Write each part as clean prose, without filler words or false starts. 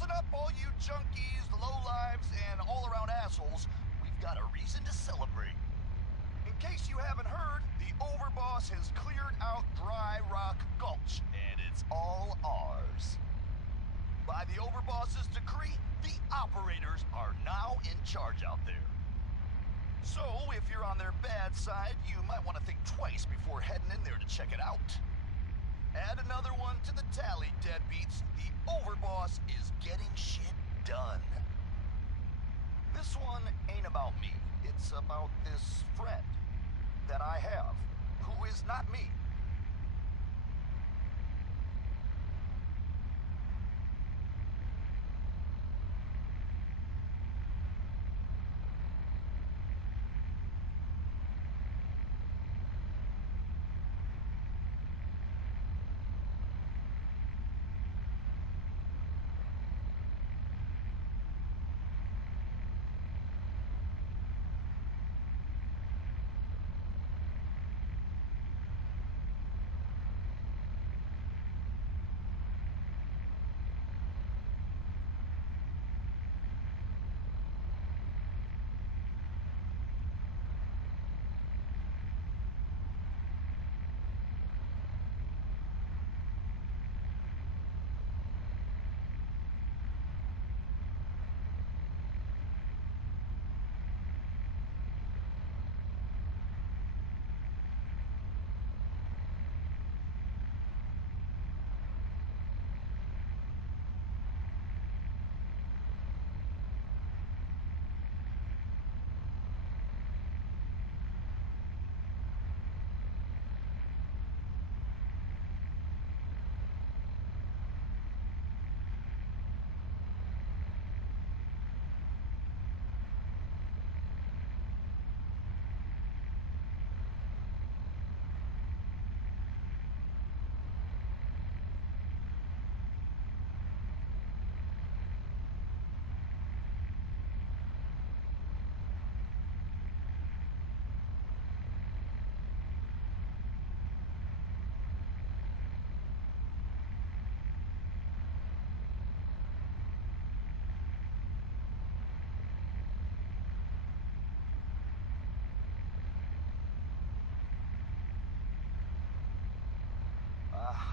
Listen up, all you junkies, lowlives, and all-around assholes. We've got a reason to celebrate. In case you haven't heard, the Overboss has cleared out Dry Rock Gulch, and it's all ours. By the Overboss's decree, the operators are now in charge out there. So, if you're on their bad side, you might want to think twice before heading in there to check it out. Add another one to the tally, deadbeats. The Overboss is getting shit done. This one ain't about me. It's about this friend that I have, who is not me.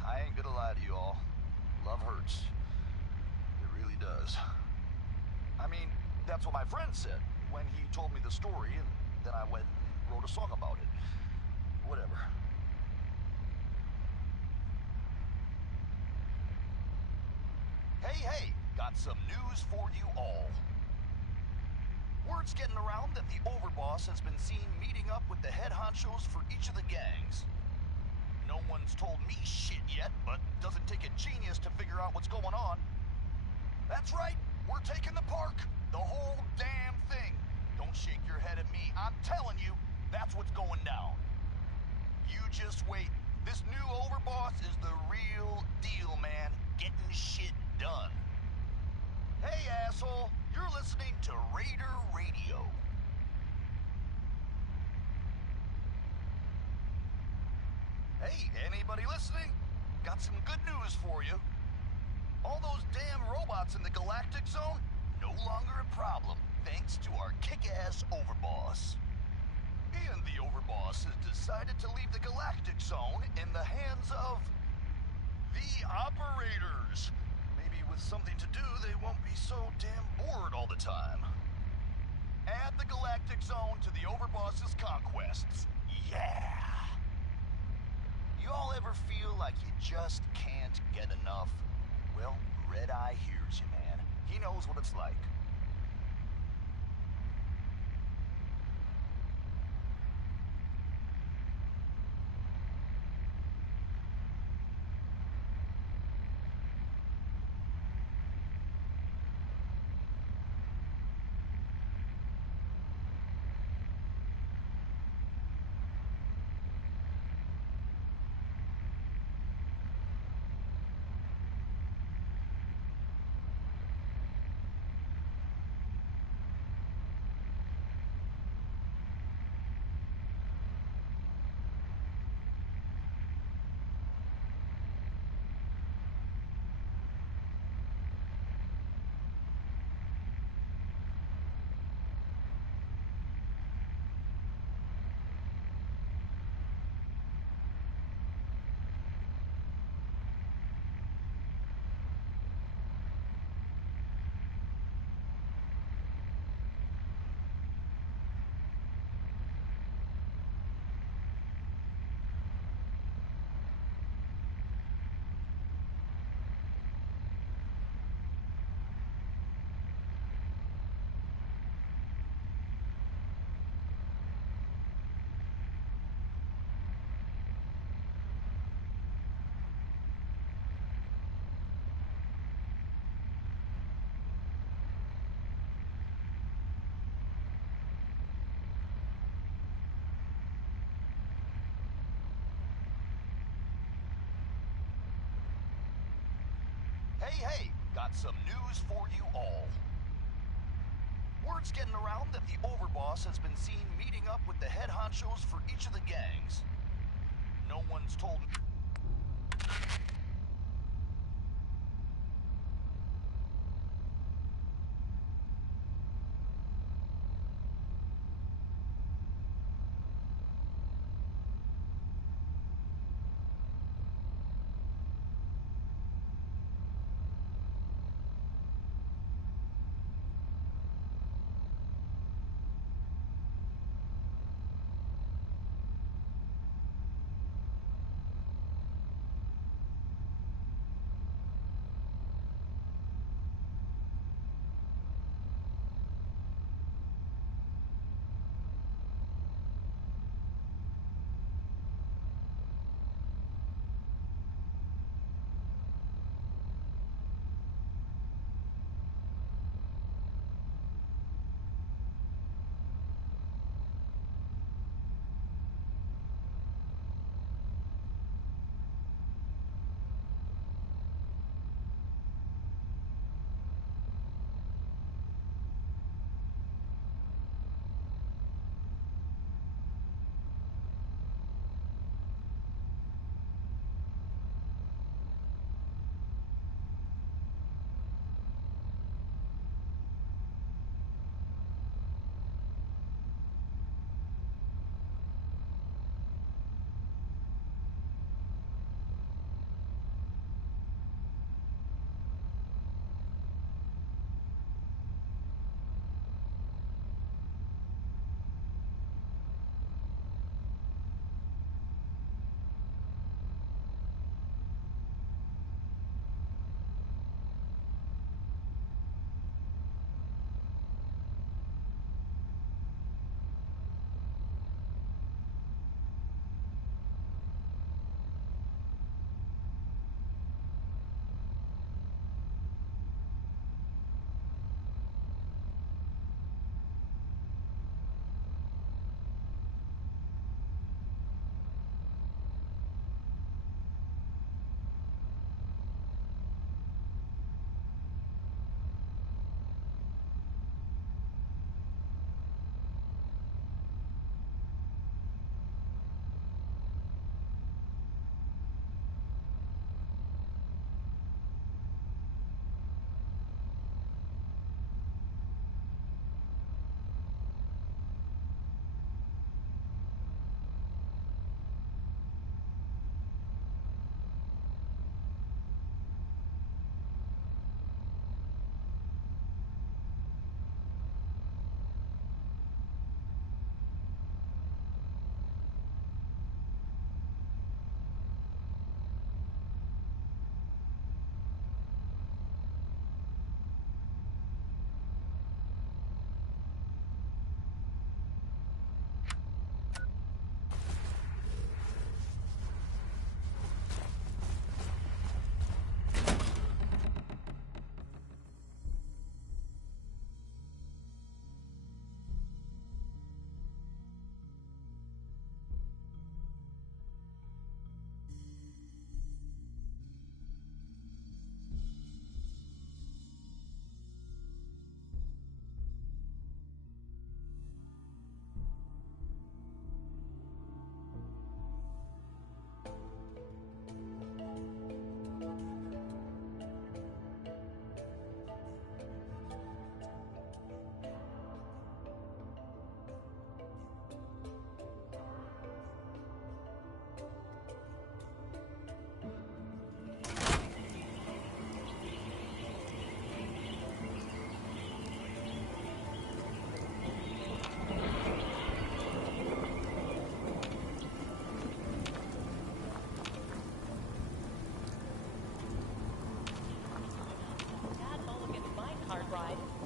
I ain't gonna lie to you all. Love hurts. It really does. I mean, that's what my friend said when he told me the story, and then I went and wrote a song about it. Whatever. Hey, got some news for you all. Word's getting around that the Overboss has been seen meeting up with the head honchos for each of the gangs. No one's told me shit yet, but doesn't take a genius to figure out what's going on. That's right, we're taking the park. The whole damn thing. Don't shake your head at me. I'm telling you, that's what's going down. You just wait. This new Overboss is the real deal, man. Getting shit done. Hey, asshole, you're listening to Raider Radio. Hey, anybody listening? Got some good news for you. All those damn robots in the Galactic Zone, no longer a problem, thanks to our kick-ass Overboss. And the Overboss has decided to leave the Galactic Zone in the hands of the operators. Maybe with something to do, they won't be so damn bored all the time. Add the Galactic Zone to the Overboss's conquests. Yeah! You all ever feel like you just can't get enough? Well, Red Eye hears you, man. He knows what it's like. hey, got some news for you all. Word's getting around that the overboss has been seen meeting up with the head honchos for each of the gangs. No one's told me.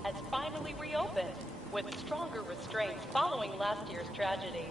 Has finally reopened with stronger restraints following last year's tragedy.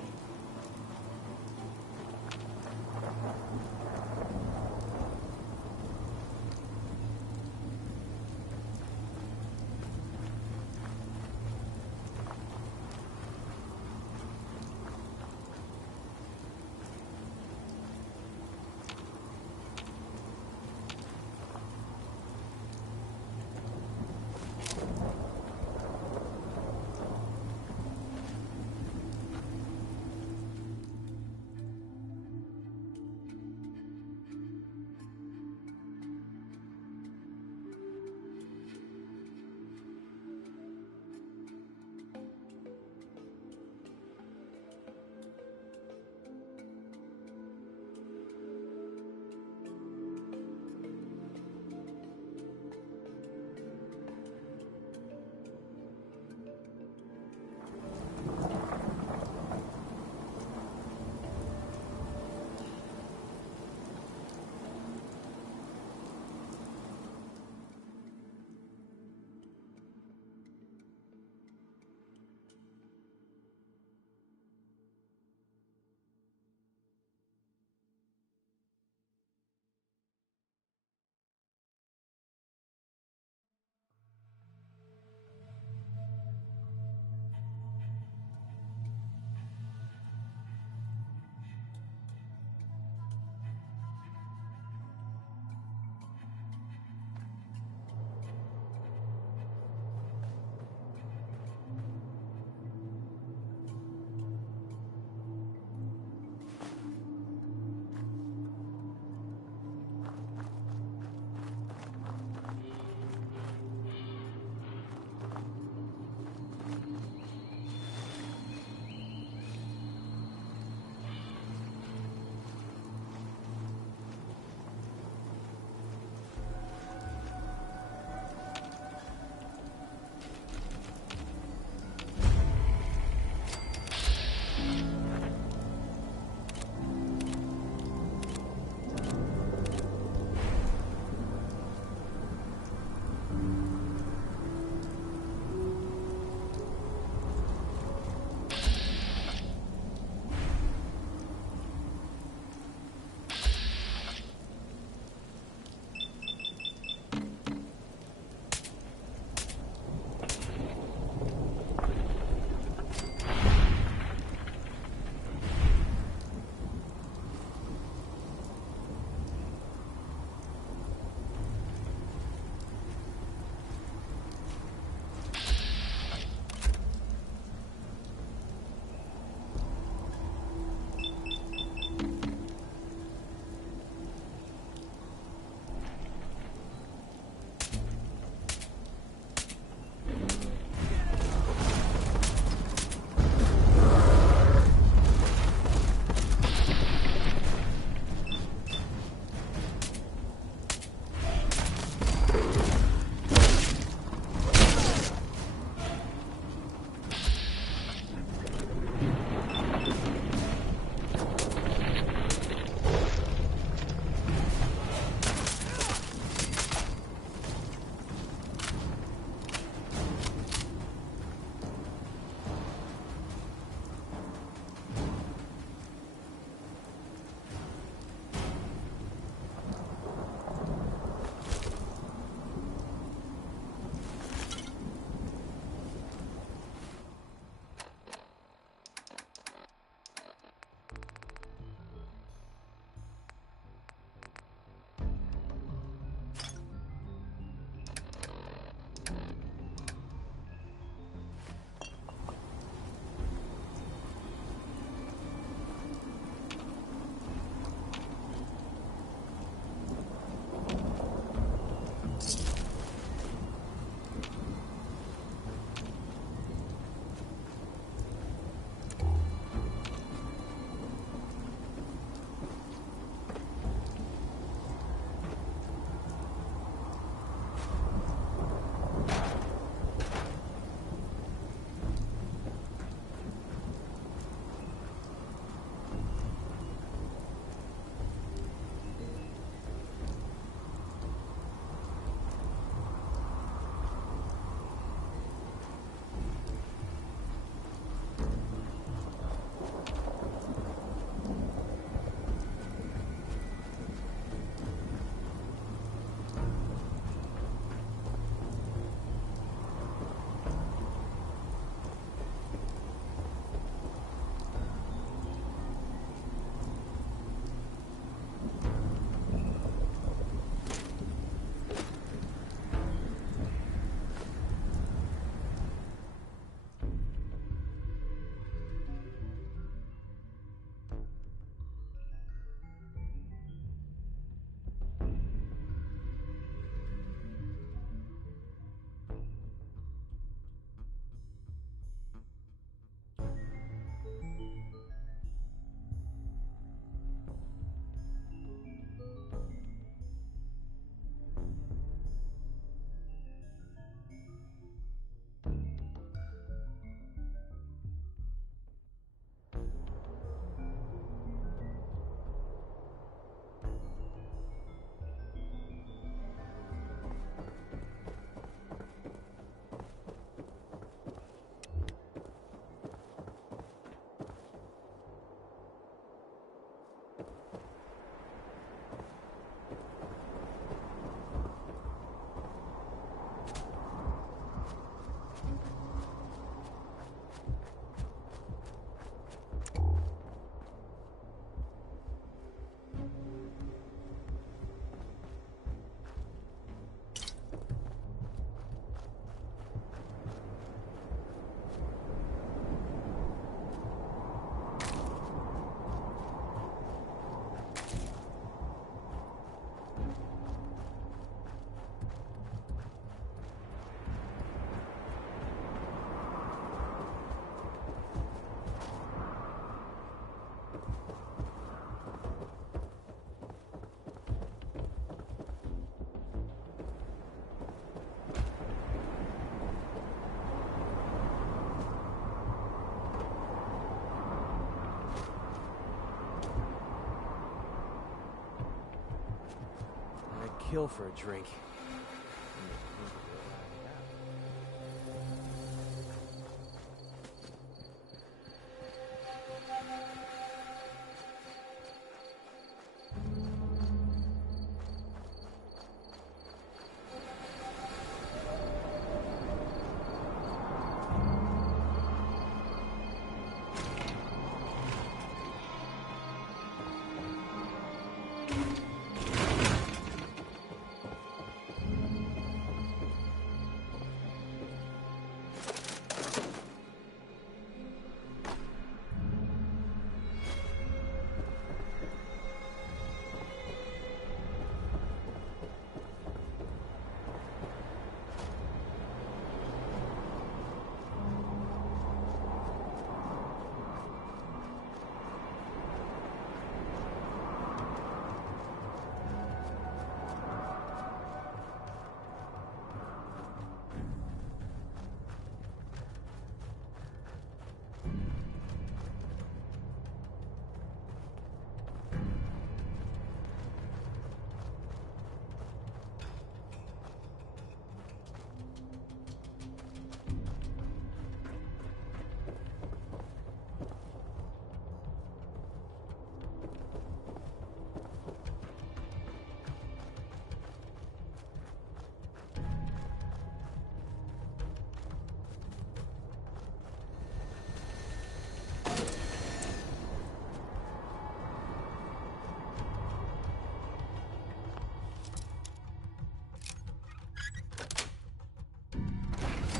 Kill for a drink.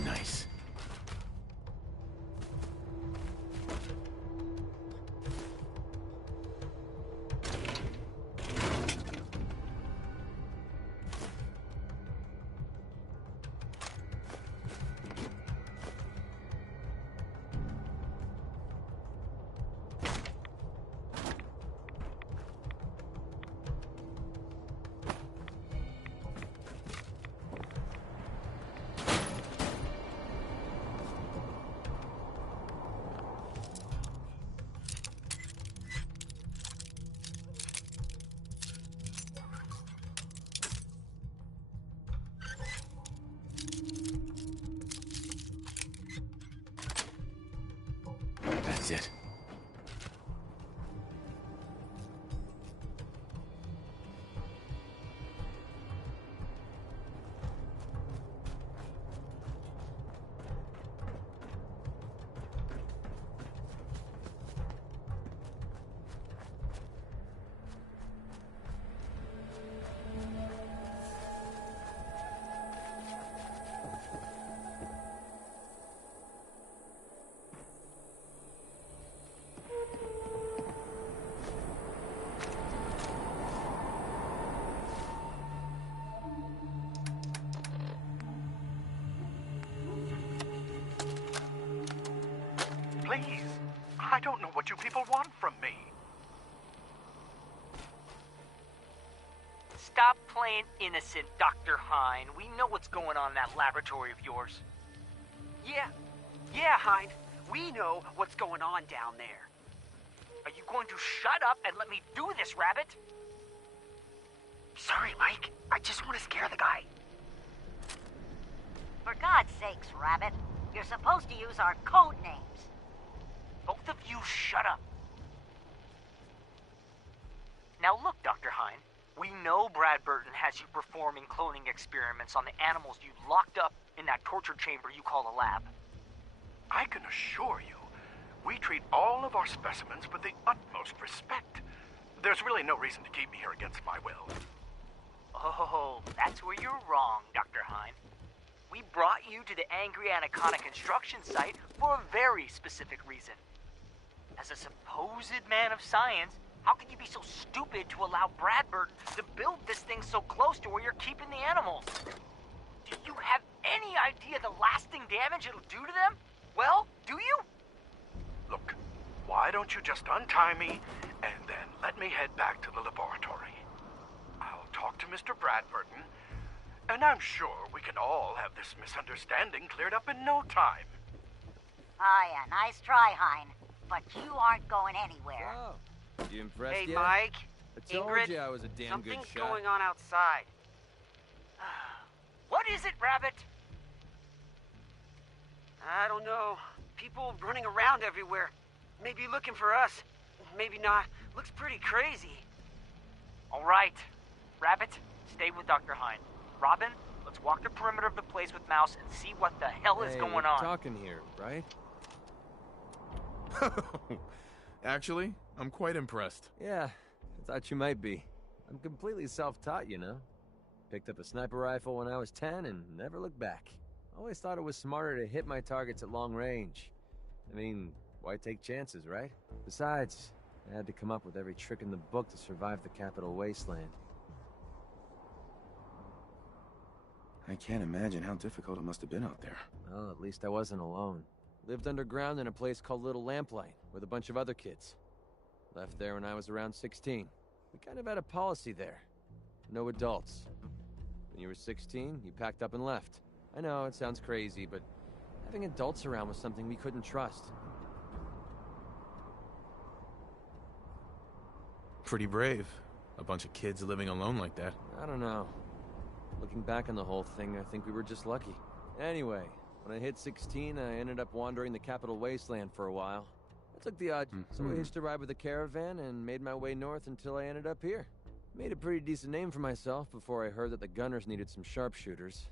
Nice. That's it. Please, I don't know what you people want from me. Stop playing innocent, Dr. Hine. We know what's going on in that laboratory of yours. Yeah, Hine. We know what's going on down there. Are you going to shut up and let me do this, Rabbit? Sorry, Mike. I just want to scare the guy. For God's sakes, Rabbit. You're supposed to use our code names. Both of you shut up. Bradburton has you performing cloning experiments on the animals you locked up in that torture chamber you call a lab. I can assure you, we treat all of our specimens with the utmost respect. There's really no reason to keep me here against my will. Oh, that's where you're wrong, Dr. Hine. We brought you to the Angry Anaconda construction site for a very specific reason. As a supposed man of science, how can you be so stupid to allow Bradburton to build this thing so close to where you're keeping the animals? Do you have any idea the lasting damage it'll do to them? Well, do you? Look, why don't you just untie me and then let me head back to the laboratory? I'll talk to Mr. Bradburton, and I'm sure we can all have this misunderstanding cleared up in no time. Oh, yeah, nice try, Hein. But you aren't going anywhere. Oh, you impressed Hey, yet? Mike. I told Ingrid, you I was a damn good something's shot. going on outside. What is it, Rabbit? I don't know. People running around everywhere. Maybe looking for us. Maybe not. Looks pretty crazy. All right. Rabbit, stay with Dr. Hine. Robin, let's walk the perimeter of the place with Mouse and see what the hell is Hey, going we're on. talking here, right? Actually, I'm quite impressed. Yeah, I thought you might be. I'm completely self-taught, you know. Picked up a sniper rifle when I was 10 and never looked back. Always thought it was smarter to hit my targets at long range. I mean, why take chances, right? Besides, I had to come up with every trick in the book to survive the Capital Wasteland. I can't imagine how difficult it must have been out there. Well, at least I wasn't alone. Lived underground in a place called Little Lamplight, with a bunch of other kids. Left there when I was around 16. We kind of had a policy there. No adults. When you were 16, you packed up and left. I know, it sounds crazy, but having adults around was something we couldn't trust. Pretty brave. A bunch of kids living alone like that. I don't know. Looking back on the whole thing, I think we were just lucky. Anyway, when I hit 16, I ended up wandering the Capital Wasteland for a while. I took the odd, so I hitched a ride with a caravan and made my way north until I ended up here. Made a pretty decent name for myself before I heard that the gunners needed some sharpshooters.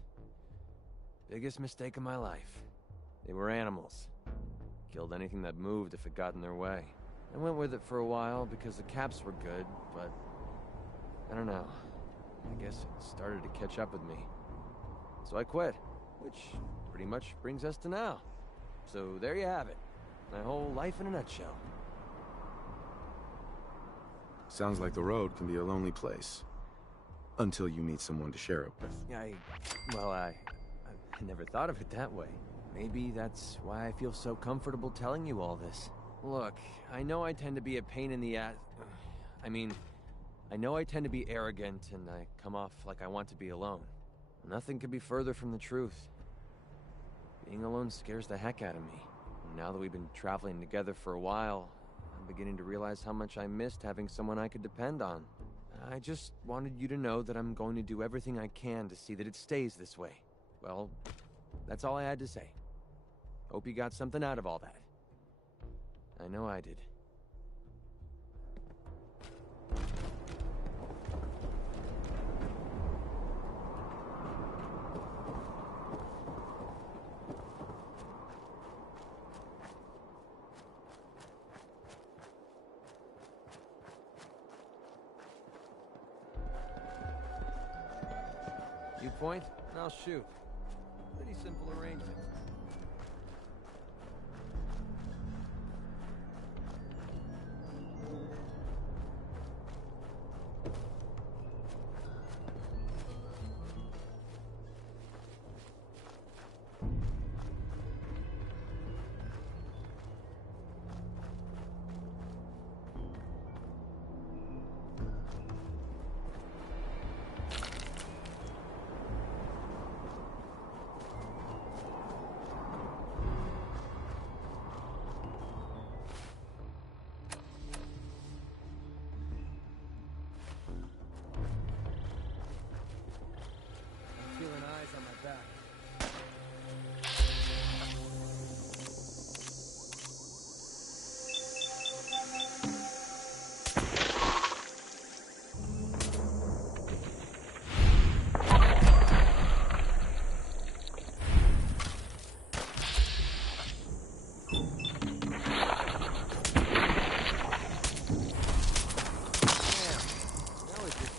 Biggest mistake of my life. They were animals. Killed anything that moved if it got in their way. I went with it for a while because the caps were good, but I don't know. I guess it started to catch up with me. So I quit, which pretty much brings us to now. So there you have it. My whole life in a nutshell. Sounds like the road can be a lonely place. Until you meet someone to share it with. I never thought of it that way. Maybe that's why I feel so comfortable telling you all this. Look, I know I tend to be a pain in the ass. I know I tend to be arrogant and I come off like I want to be alone. Nothing could be further from the truth. Being alone scares the heck out of me. And now that we've been traveling together for a while, I'm beginning to realize how much I missed having someone I could depend on. I just wanted you to know that I'm going to do everything I can to see that it stays this way. Well, that's all I had to say. Hope you got something out of all that. I know I did. You point, and I'll shoot. Pretty simple arrangement.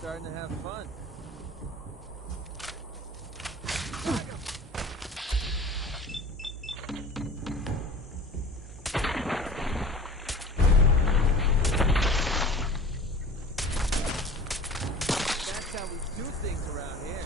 starting to have fun. That's how we do things around here.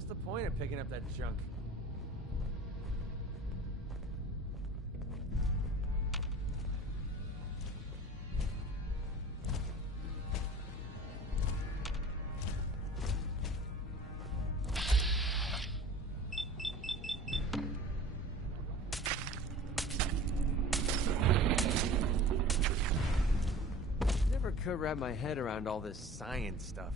What's the point of picking up that junk? Never could wrap my head around all this science stuff.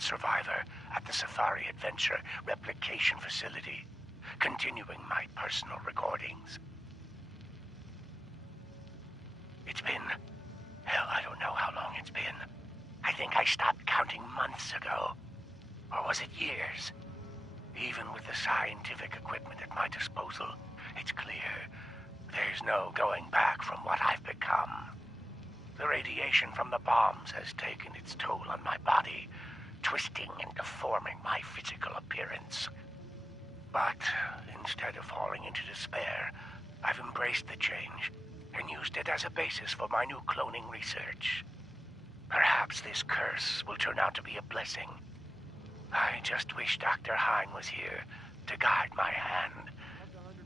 survivor at the Safari Adventure replication facility, continuing my personal recordings. It's been... hell, I don't know how long it's been. I think I stopped counting months ago. Or was it years? Even with the scientific equipment at my disposal, it's clear there's no going back from what I've become. The radiation from the bombs has taken its toll on my body, twisting and deforming my physical appearance. But instead of falling into despair, I've embraced the change and used it as a basis for my new cloning research. Perhaps this curse will turn out to be a blessing. I just wish Dr. Hine was here to guide my hand.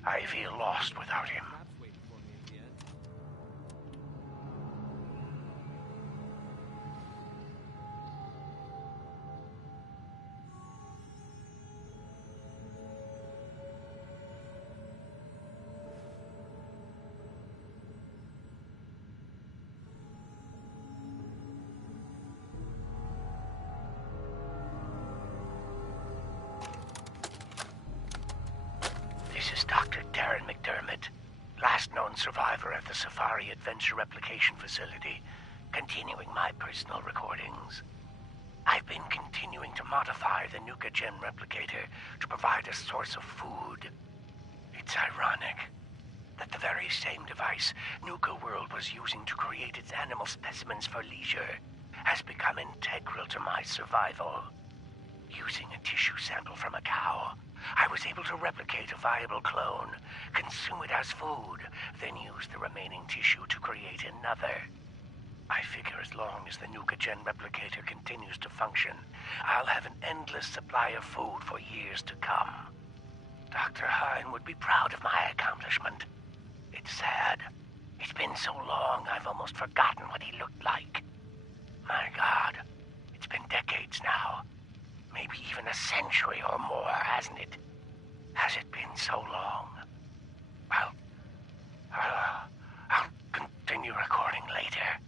I feel lost without him. Survivor at the Safari Adventure Replication Facility, continuing my personal recordings. I've been continuing to modify the Nuka-Gen replicator to provide a source of food. It's ironic that the very same device Nuka World was using to create its animal specimens for leisure has become integral to my survival. Using a tissue sample from a cow, I was able to replicate a viable clone, consume it as food, then use the remaining tissue to create another. I figure as long as the Nuka-Gen replicator continues to function, I'll have an endless supply of food for years to come. Dr. Hine would be proud of my accomplishment. It's sad. It's been so long, I've almost forgotten what he looked like. My God, it's been decades now. Maybe even a century or more, hasn't it? Has it been so long? Well, I'll continue recording later.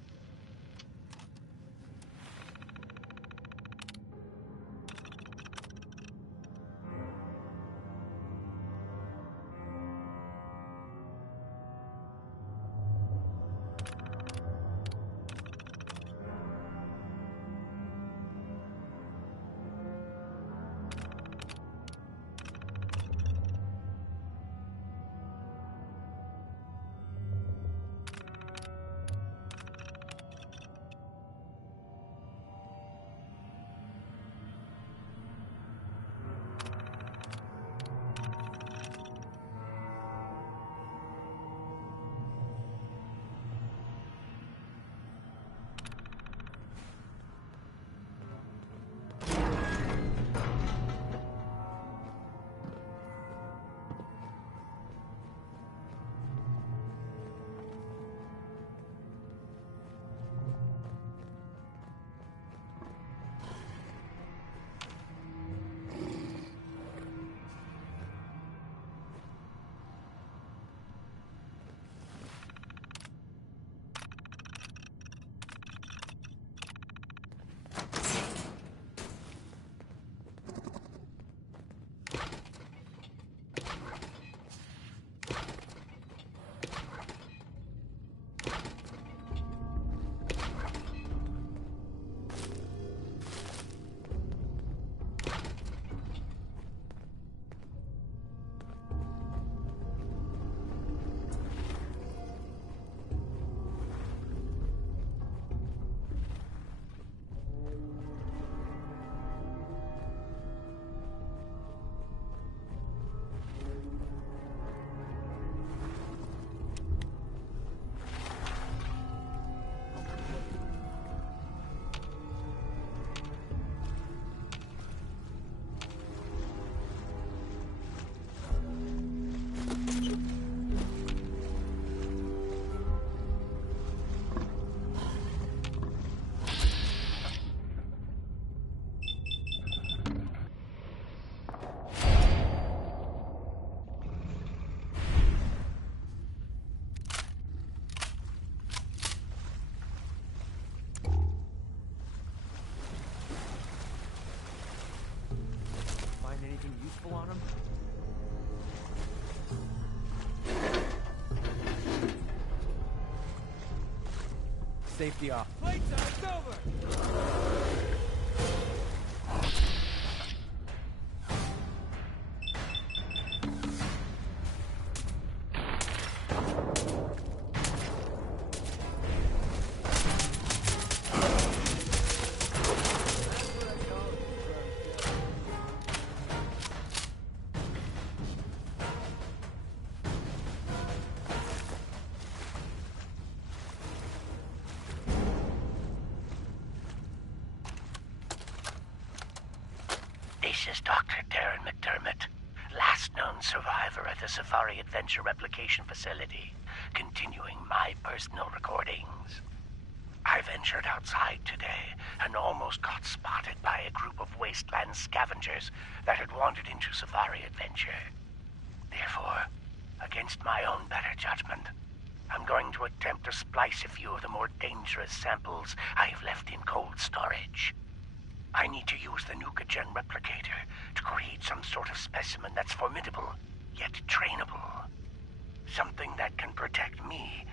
anything useful on him? Safety off. Playtime, it's over! This is Dr. Darren McDermott, last known survivor at the Safari Adventure Replication Facility, continuing my personal recordings. I ventured outside today and almost got spotted by a group of wasteland scavengers that had wandered into Safari Adventure. Therefore, against my own better judgment, I'm going to attempt to splice a few of the more dangerous samples I've left in cold storage. I need to use the Nuka-Gen replicator to create some sort of specimen that's formidable, yet trainable. Something that can protect me,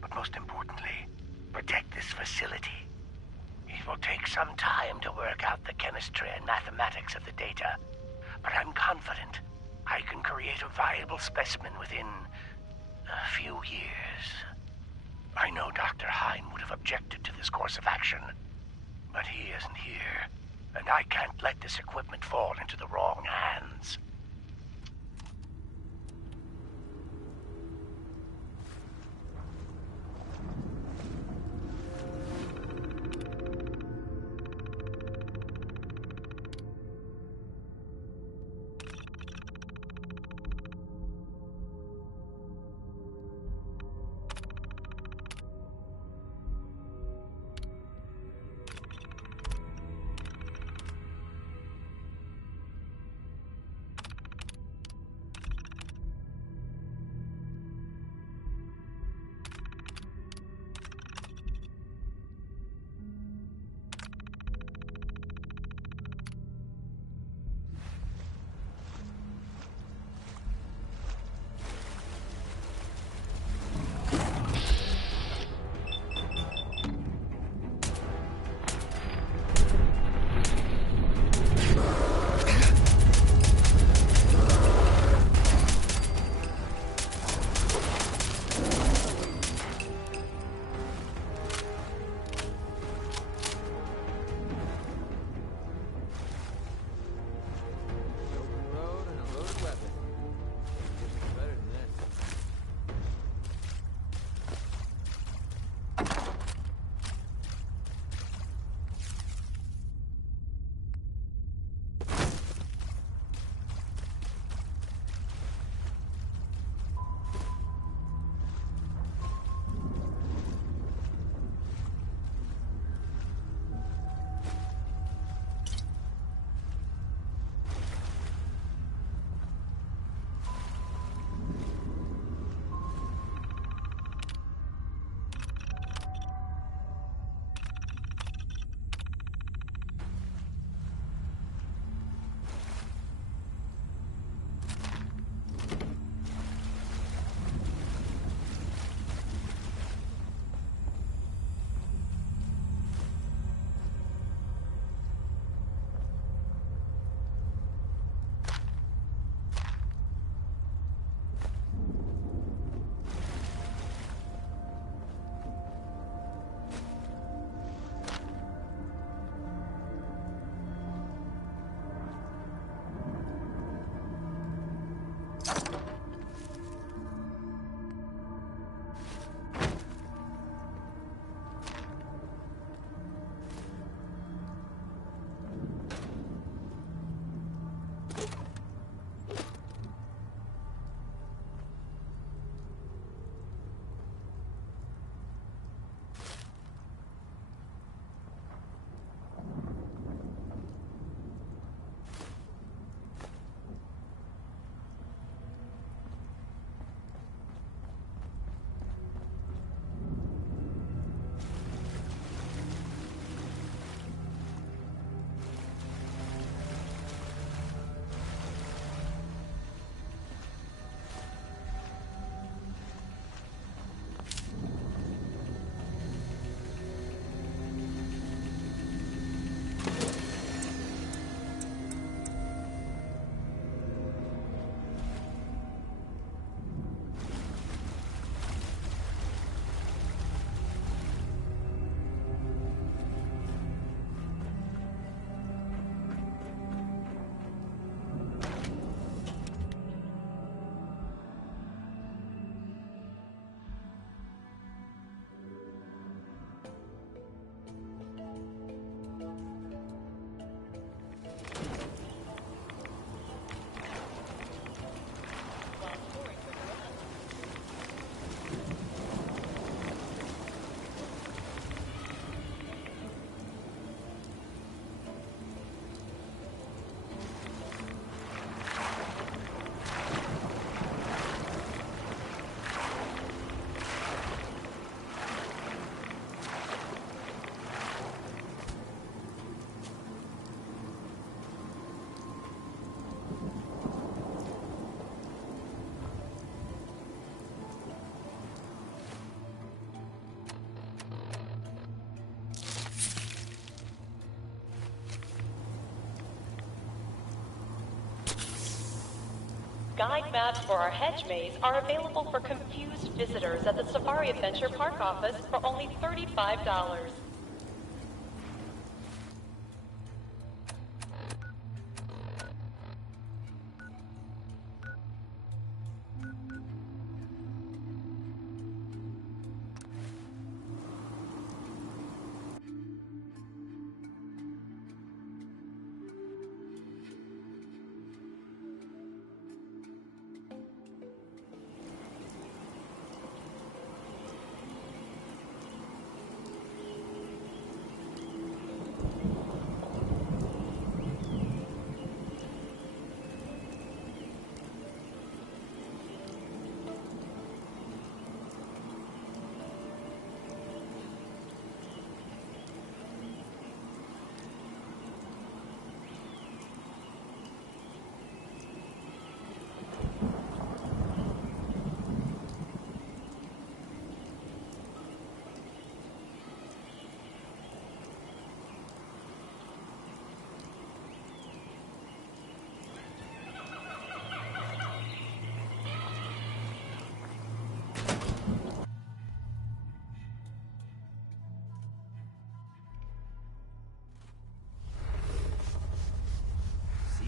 but most importantly, protect this facility. It will take some time to work out the chemistry and mathematics of the data, but I'm confident I can create a viable specimen within a few years. I know Dr. Hine would have objected to this course of action, but he isn't here, and I can't let this equipment fall into the wrong hands. guide maps for our hedge maze are available for confused visitors at the Safari Adventure Park office for only $35.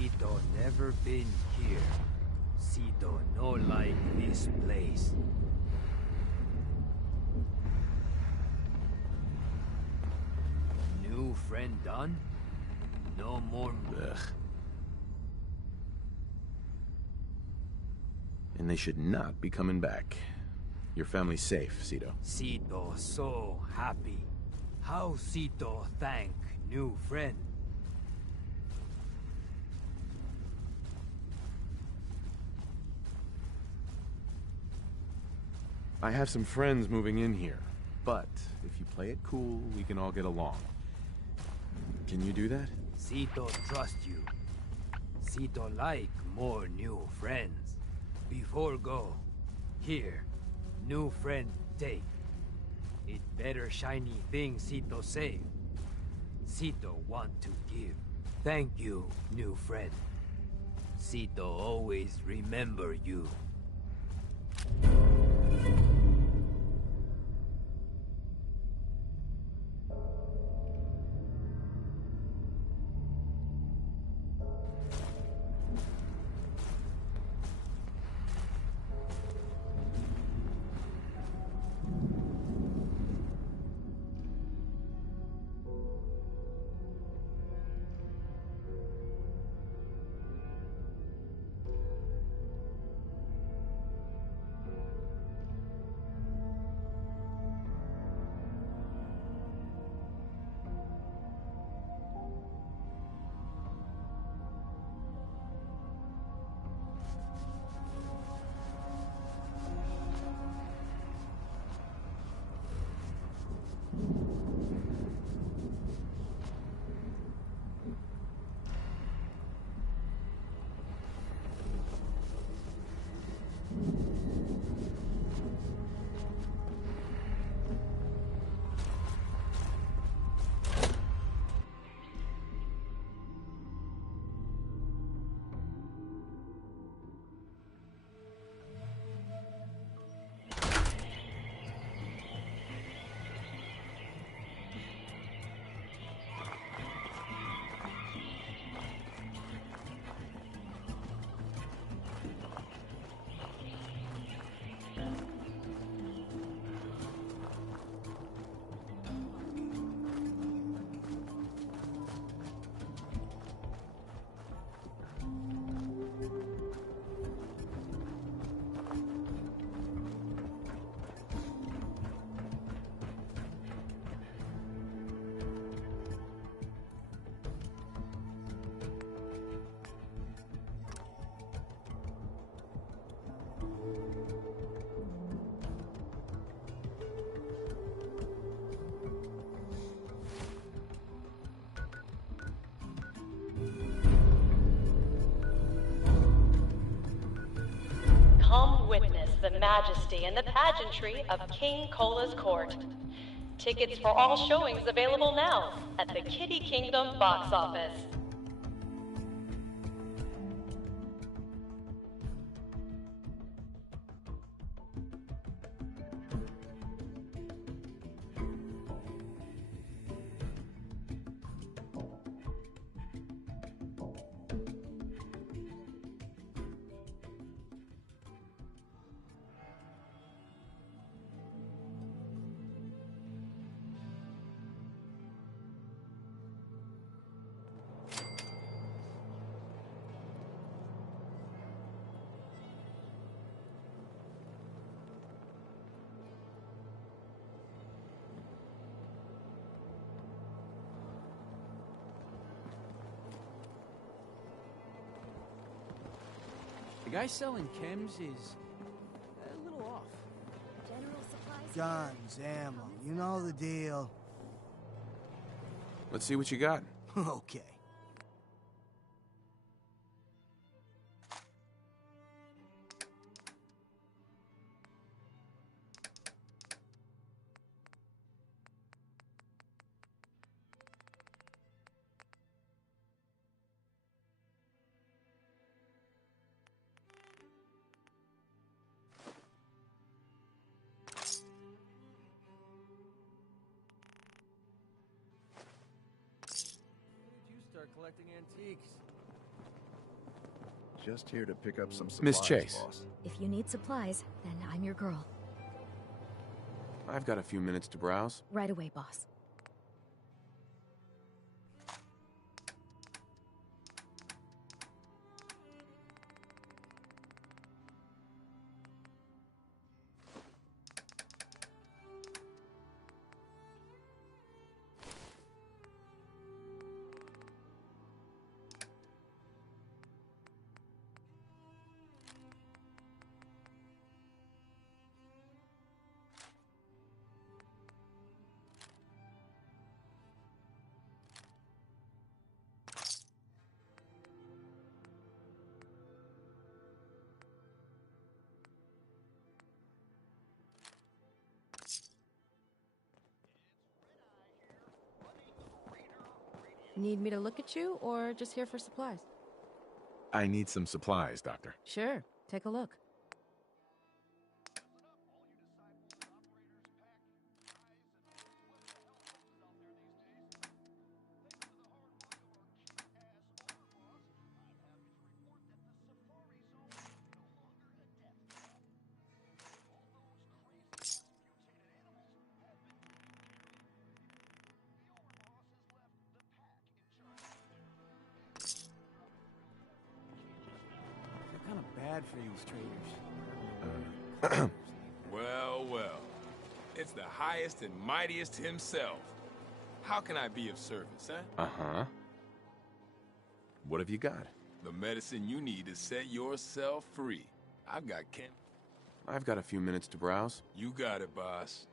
Cito never been here. Cito no like this place. New friend done? No more. Ugh. And they should not be coming back. Your family's safe, Cito. Cito so happy. How Cito thank new friend? I have some friends moving in here, but if you play it cool, we can all get along. Can you do that? Cito trust you. Cito like more new friends. Before go, here, new friend take. It better shiny thing Cito say. Cito want to give. Thank you, new friend. Cito always remember you. Come witness the majesty and the pageantry of King Cola's court. Tickets for all showings available now at the Kitty Kingdom box office. guy selling chems is a little off. General supplies. Guns, ammo, you know the deal. Let's see what you got. Okay. Start collecting antiques. Just here to pick up some supplies, Miss Chase. boss. If you need supplies, then I'm your girl. I've got a few minutes to browse. Right away, boss. Need me to look at you, or just here for supplies? I need some supplies, Doctor. Sure, take a look. Kind of bad for these traders. Well, well. It's the highest and mightiest himself. How can I be of service, huh? Uh-huh. What have you got? The medicine you need to set yourself free. I've got I've got a few minutes to browse. You got it, boss.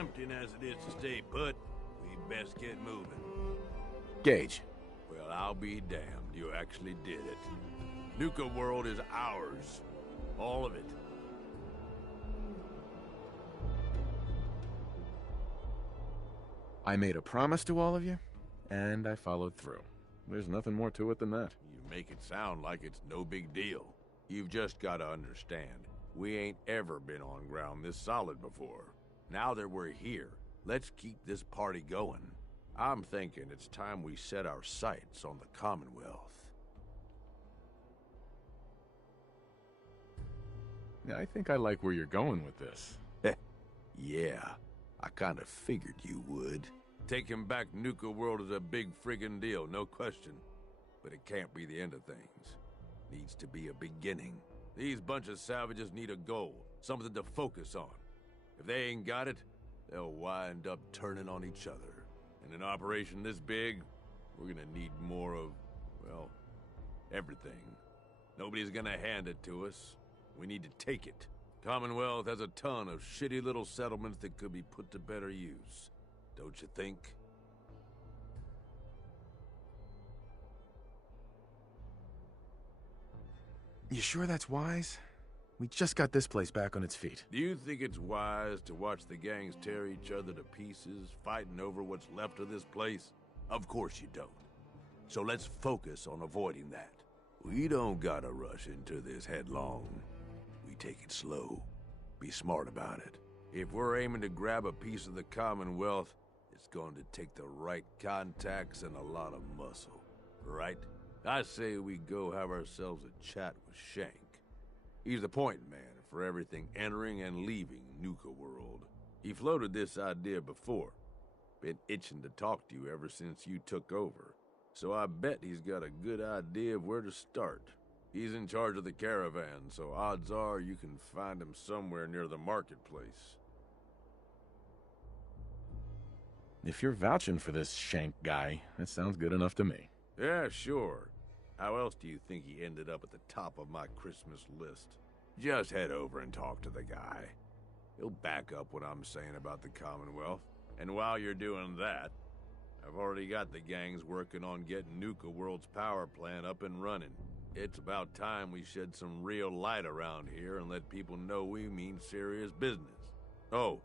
tempting as it is to stay put, we best get moving. Gage. Well, I'll be damned. You actually did it. Nuka World is ours. All of it. I made a promise to all of you, and I followed through. There's nothing more to it than that. You make it sound like it's no big deal. You've just got to understand, we ain't ever been on ground this solid before. Now that we're here, let's keep this party going. I'm thinking it's time we set our sights on the Commonwealth. Yeah, I think I like where you're going with this. Yeah, I kinda figured you would. Taking back Nuka World is a big friggin' deal, no question. But it can't be the end of things. Needs to be a beginning. These bunch of savages need a goal, something to focus on. If they ain't got it, they'll wind up turning on each other. In an operation this big, we're gonna need more of, well, everything. Nobody's gonna hand it to us. We need to take it. Commonwealth has a ton of shitty little settlements that could be put to better use. Don't you think? You sure that's wise? We just got this place back on its feet. Do you think it's wise to watch the gangs tear each other to pieces, fighting over what's left of this place? Of course you don't. So let's focus on avoiding that. We don't gotta rush into this headlong. We take it slow. Be smart about it. If we're aiming to grab a piece of the Commonwealth, it's going to take the right contacts and a lot of muscle. Right? I say we go have ourselves a chat with Shank. He's the point man for everything entering and leaving Nuka World. He floated this idea before. Been itching to talk to you ever since you took over. So I bet he's got a good idea of where to start. He's in charge of the caravan, so odds are you can find him somewhere near the marketplace. If you're vouching for this Shank guy, that sounds good enough to me. Yeah, sure. How else do you think he ended up at the top of my Christmas list? Just head over and talk to the guy. He'll back up what I'm saying about the Commonwealth. And while you're doing that, I've already got the gangs working on getting Nuka World's power plant up and running. It's about time we shed some real light around here and let people know we mean serious business. Oh,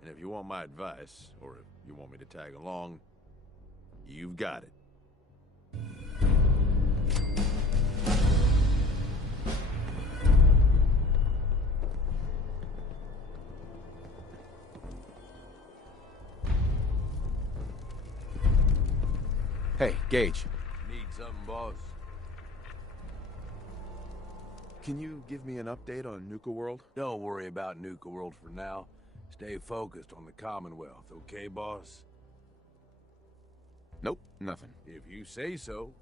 and if you want my advice, or if you want me to tag along, you've got it. Hey, Gage. Need something, boss? Can you give me an update on Nuka World? Don't worry about Nuka World for now. Stay focused on the Commonwealth, okay, boss? Nope, nothing. If you say so.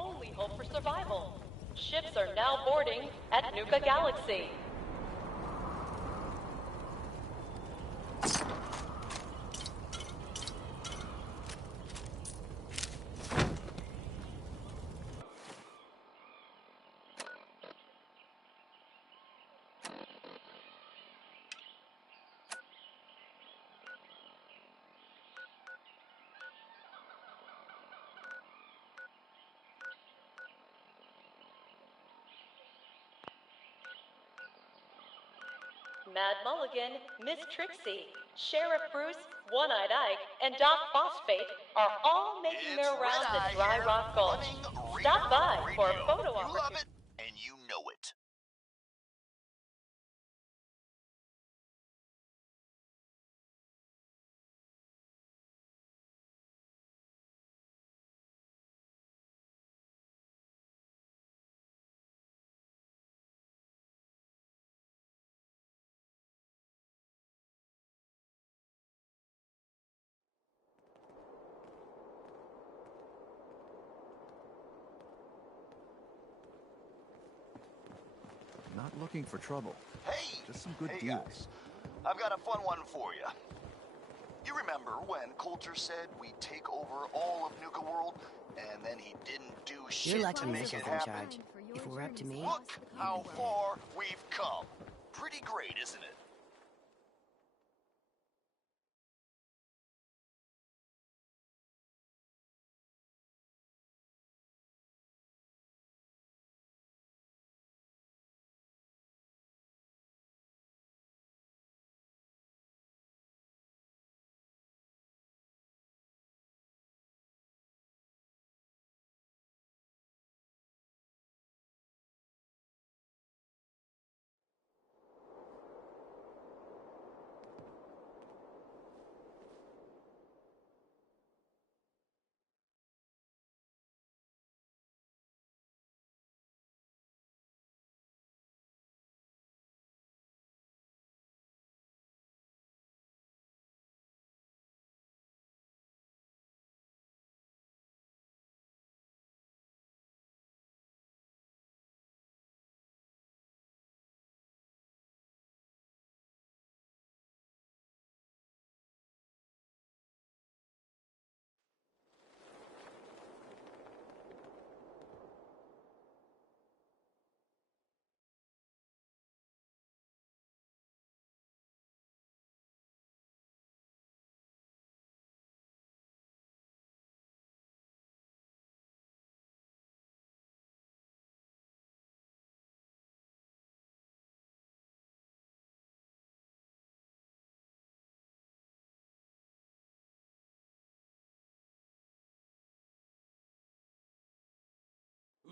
only hope for survival. Ships are now boarding at Nuka Galaxy. Mad Mulligan, Miss Trixie, Sheriff Bruce, One-Eyed Ike, and Doc Phosphate are all making their rounds at Dry Rock Gulch. Stop by for a photo You love opportunity. it, and you know it. Not looking for trouble. Hey! Just some good Hey, deals. guys. I've got a fun one for you. You remember when Coulter said we'd take over all of Nuka World, and then he didn't do shit You're to Lexington make it in happen? charge. If it were up to me, Look how far we've come. Pretty great, isn't it?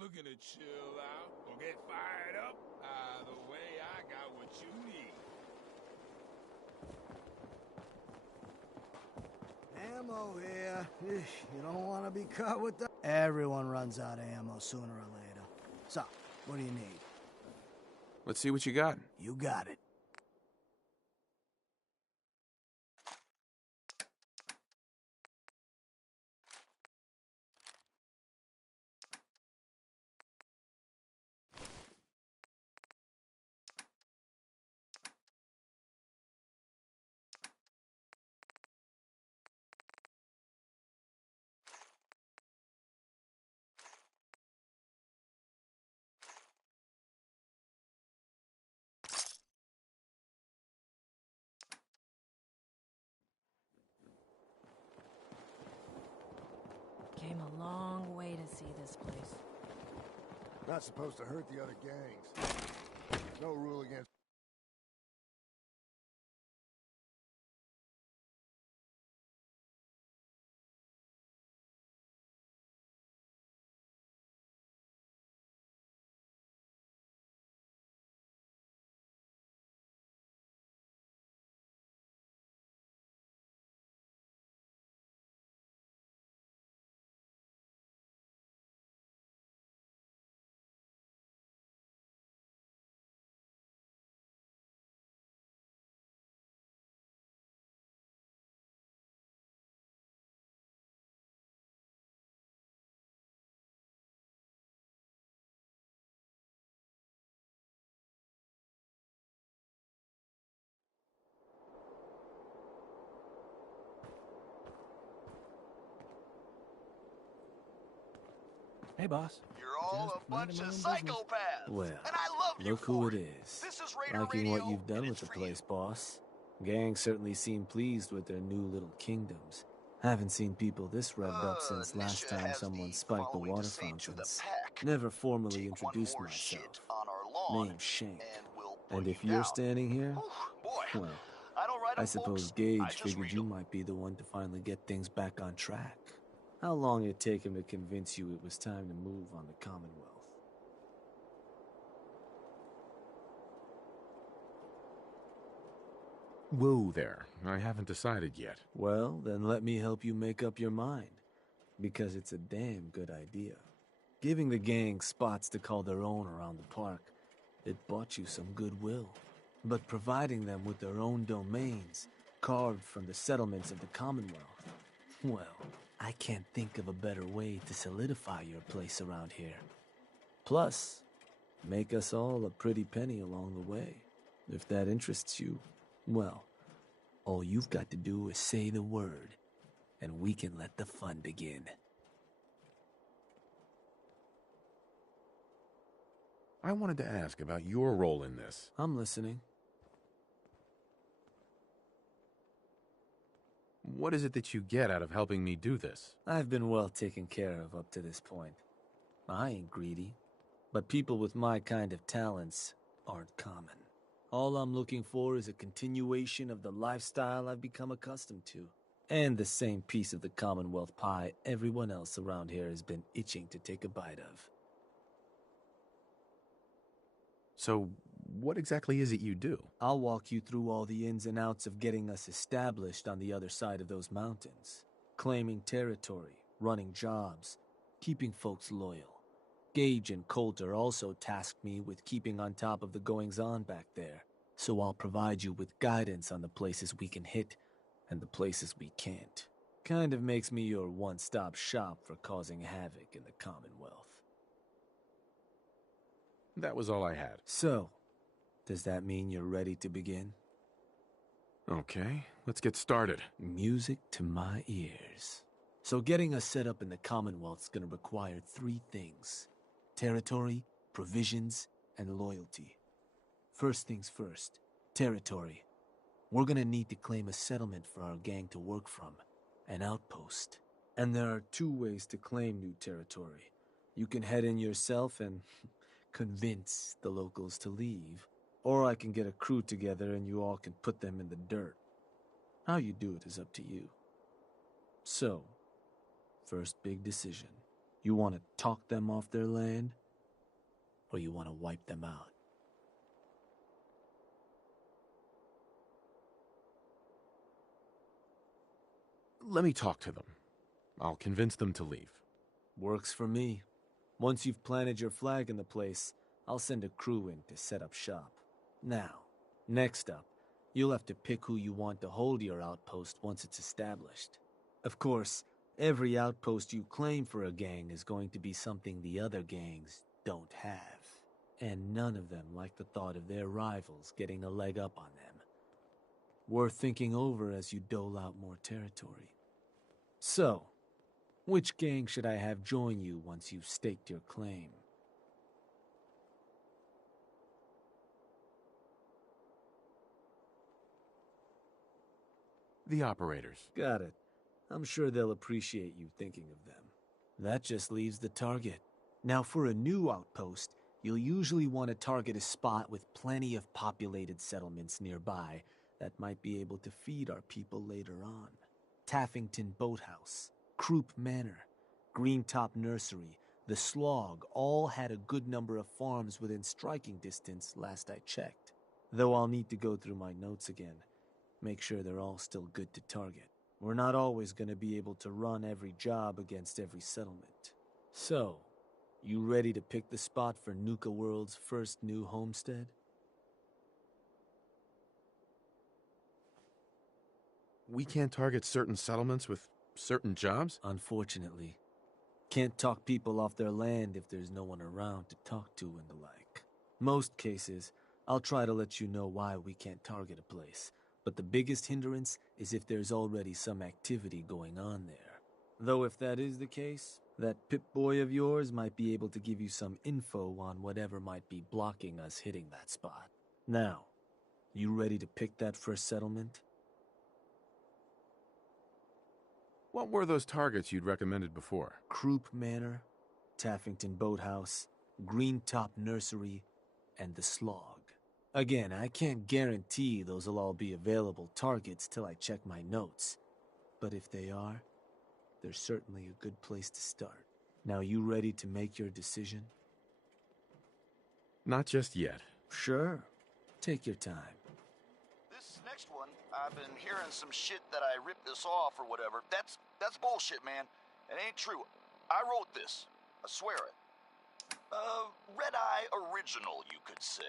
Looking to chill out or get fired up? Either way, I got what you need. Ammo here. You don't want to be caught with the... Everyone runs out of ammo sooner or later. So, what do you need? Let's see what you got. You got it. Came a long way to see this place. Not supposed to hurt the other gangs. No rule against Hey, boss. You're all Just a bunch of minding my own business. psychopaths. Well, and I love you look who for it it. is. This is Raider Liking Radio, what you've done and with it's the for you. place, boss. Gang certainly seem pleased with their new little kingdoms. Haven't seen people this revved up since last Nisha time has someone the spiked the following water to say to the fountains. pack. Never formally Take one introduced more myself. shit on our lawn, Name's Shank. and we'll put And if you you're down. standing here, Boy, well, I don't write I 'em, suppose folks. I Gage just figured read you 'em. might be the one to finally get things back on track. How long did it take him to convince you it was time to move on the Commonwealth? Whoa there. I haven't decided yet. Well, then let me help you make up your mind. Because it's a damn good idea. Giving the gang spots to call their own around the park, it bought you some goodwill. But providing them with their own domains, carved from the settlements of the Commonwealth, well, I can't think of a better way to solidify your place around here. Plus, make us all a pretty penny along the way. If that interests you, well, all you've got to do is say the word, and we can let the fun begin. I wanted to ask about your role in this. I'm listening. What is it that you get out of helping me do this? I've been well taken care of up to this point. I ain't greedy, but people with my kind of talents aren't common. All I'm looking for is a continuation of the lifestyle I've become accustomed to, and the same piece of the Commonwealth pie everyone else around here has been itching to take a bite of. So, what exactly is it you do? I'll walk you through all the ins and outs of getting us established on the other side of those mountains. Claiming territory, running jobs, keeping folks loyal. Gage and Coulter also tasked me with keeping on top of the goings-on back there, so I'll provide you with guidance on the places we can hit and the places we can't. Kind of makes me your one-stop shop for causing havoc in the Commonwealth. That was all I had. So, does that mean you're ready to begin? Okay, let's get started. Music to my ears. So getting us set up in the Commonwealth's gonna require 3 things. Territory, provisions, and loyalty. First things first, territory. We're gonna need to claim a settlement for our gang to work from, an outpost. And there are 2 ways to claim new territory. You can head in yourself and convince the locals to leave, or I can get a crew together and you all can put them in the dirt. How you do it is up to you. So, first big decision. You want to talk them off their land, or you want to wipe them out? Let me talk to them. I'll convince them to leave. Works for me. Once you've planted your flag in the place, I'll send a crew in to set up shop. Now, next up, you'll have to pick who you want to hold your outpost once it's established. Of course, every outpost you claim for a gang is going to be something the other gangs don't have. And none of them like the thought of their rivals getting a leg up on them. Worth thinking over as you dole out more territory. So, which gang should I have join you once you've staked your claim? The operators. Got it. I'm sure they'll appreciate you thinking of them. That just leaves the target. Now, for a new outpost, you'll usually want to target a spot with plenty of populated settlements nearby that might be able to feed our people later on. Taffington Boathouse, Croup Manor, Greentop Nursery, the Slog all had a good number of farms within striking distance last I checked. Though I'll need to go through my notes again. Make sure they're all still good to target. We're not always going to be able to run every job against every settlement. So, you ready to pick the spot for Nuka World's first new homestead? We can't target certain settlements with certain jobs? Unfortunately. Can't talk people off their land if there's no one around to talk to and the like. Most cases, I'll try to let you know why we can't target a place. But the biggest hindrance is if there's already some activity going on there. Though if that is the case, That Pip-Boy of yours might be able to give you some info on whatever might be blocking us hitting that spot. Now, you ready to pick that first settlement? What were those targets you'd recommended before? Croup Manor, Taffington Boathouse, Greentop Nursery, and the Slog. Again, I can't guarantee those will all be available targets till I check my notes. But if they are, they're certainly a good place to start. Now, you ready to make your decision? Not just yet. Sure. Take your time. This next one, I've been hearing some shit that I ripped this off or whatever. That's bullshit, man. It ain't true. I wrote this. I swear it. Red Eye original, you could say.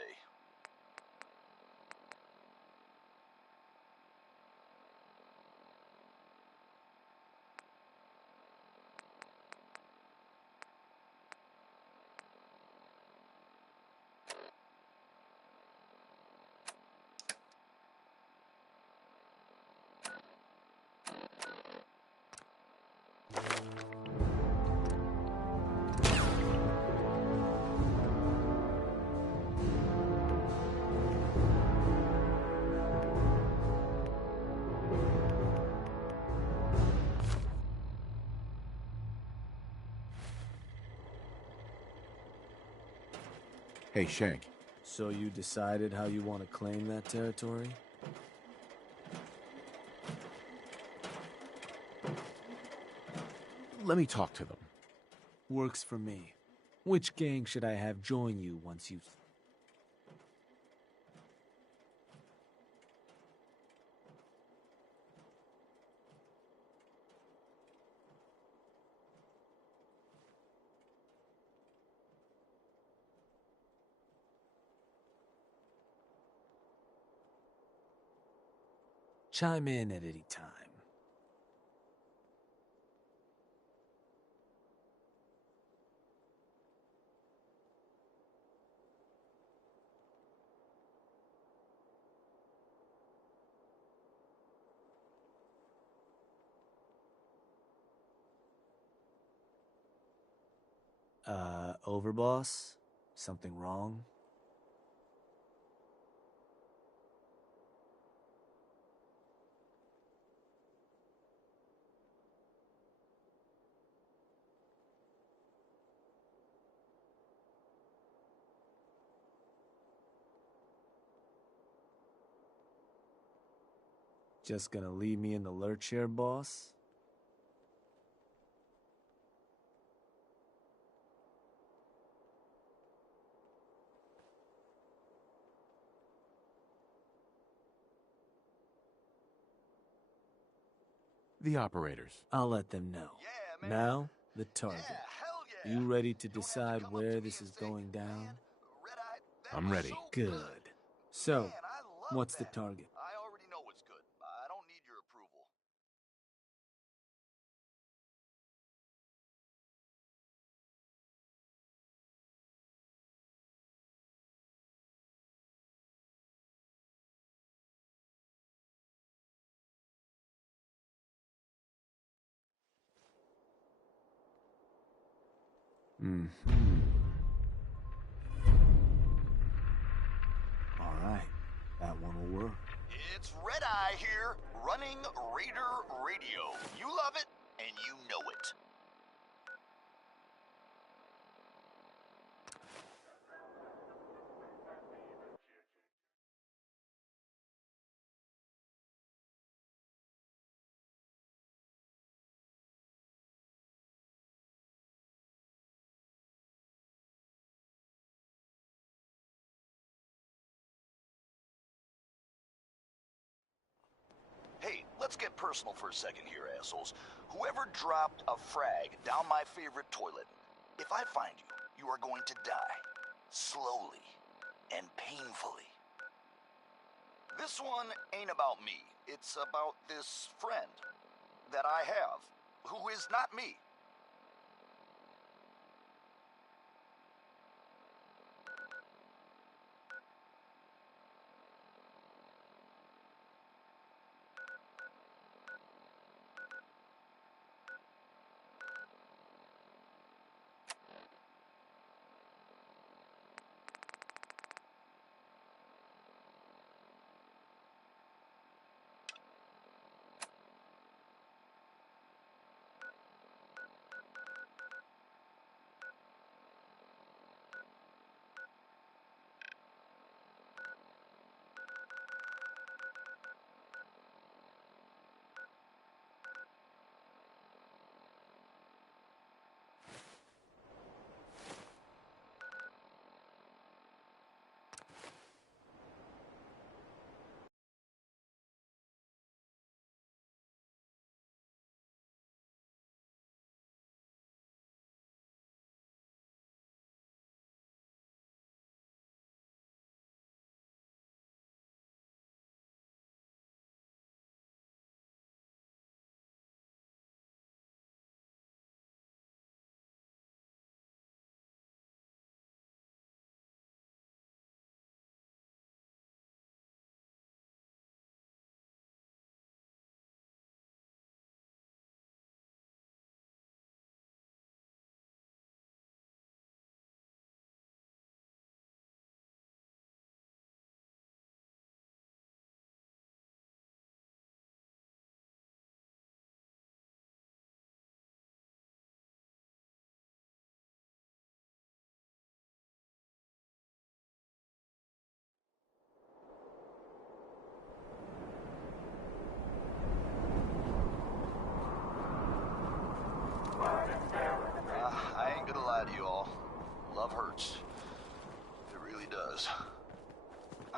Hey, Shank. So you decided how you want to claim that territory? Let me talk to them. Works for me. Which gang should I have join you once you... Chime in at any time. Overboss? Something wrong? Just gonna leave me in the lurch here, boss? The operators. I'll let them know. Yeah, man. Now, the target. Yeah, hell yeah. You ready to Don't have decide come up where to this me is and say, going down? "Man, Red-Eye, that I'm was ready. so Good. So, Man, I love what's the that. target? I already know what's good. I don't need your approval. All right, that one will work. It's Red-Eye here, running Raider Radio. You love it, and you know it. Hey, let's get personal for a second here, assholes. Whoever dropped a frag down my favorite toilet, if I find you, you are going to die. Slowly and painfully. This one ain't about me. It's about this friend that I have, who is not me.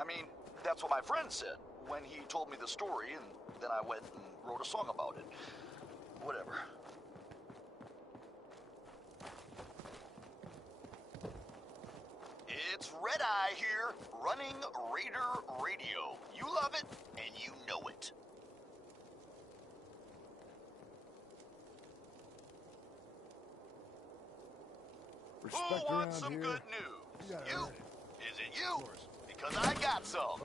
I mean, that's what my friend said when he told me the story, and then I went and wrote a song about it. Whatever. It's Red Eye here, running Raider Radio. You love it, and you know it. Respect Who wants around some here. good news? You gotta You? earn it. Is it you? Because I got some.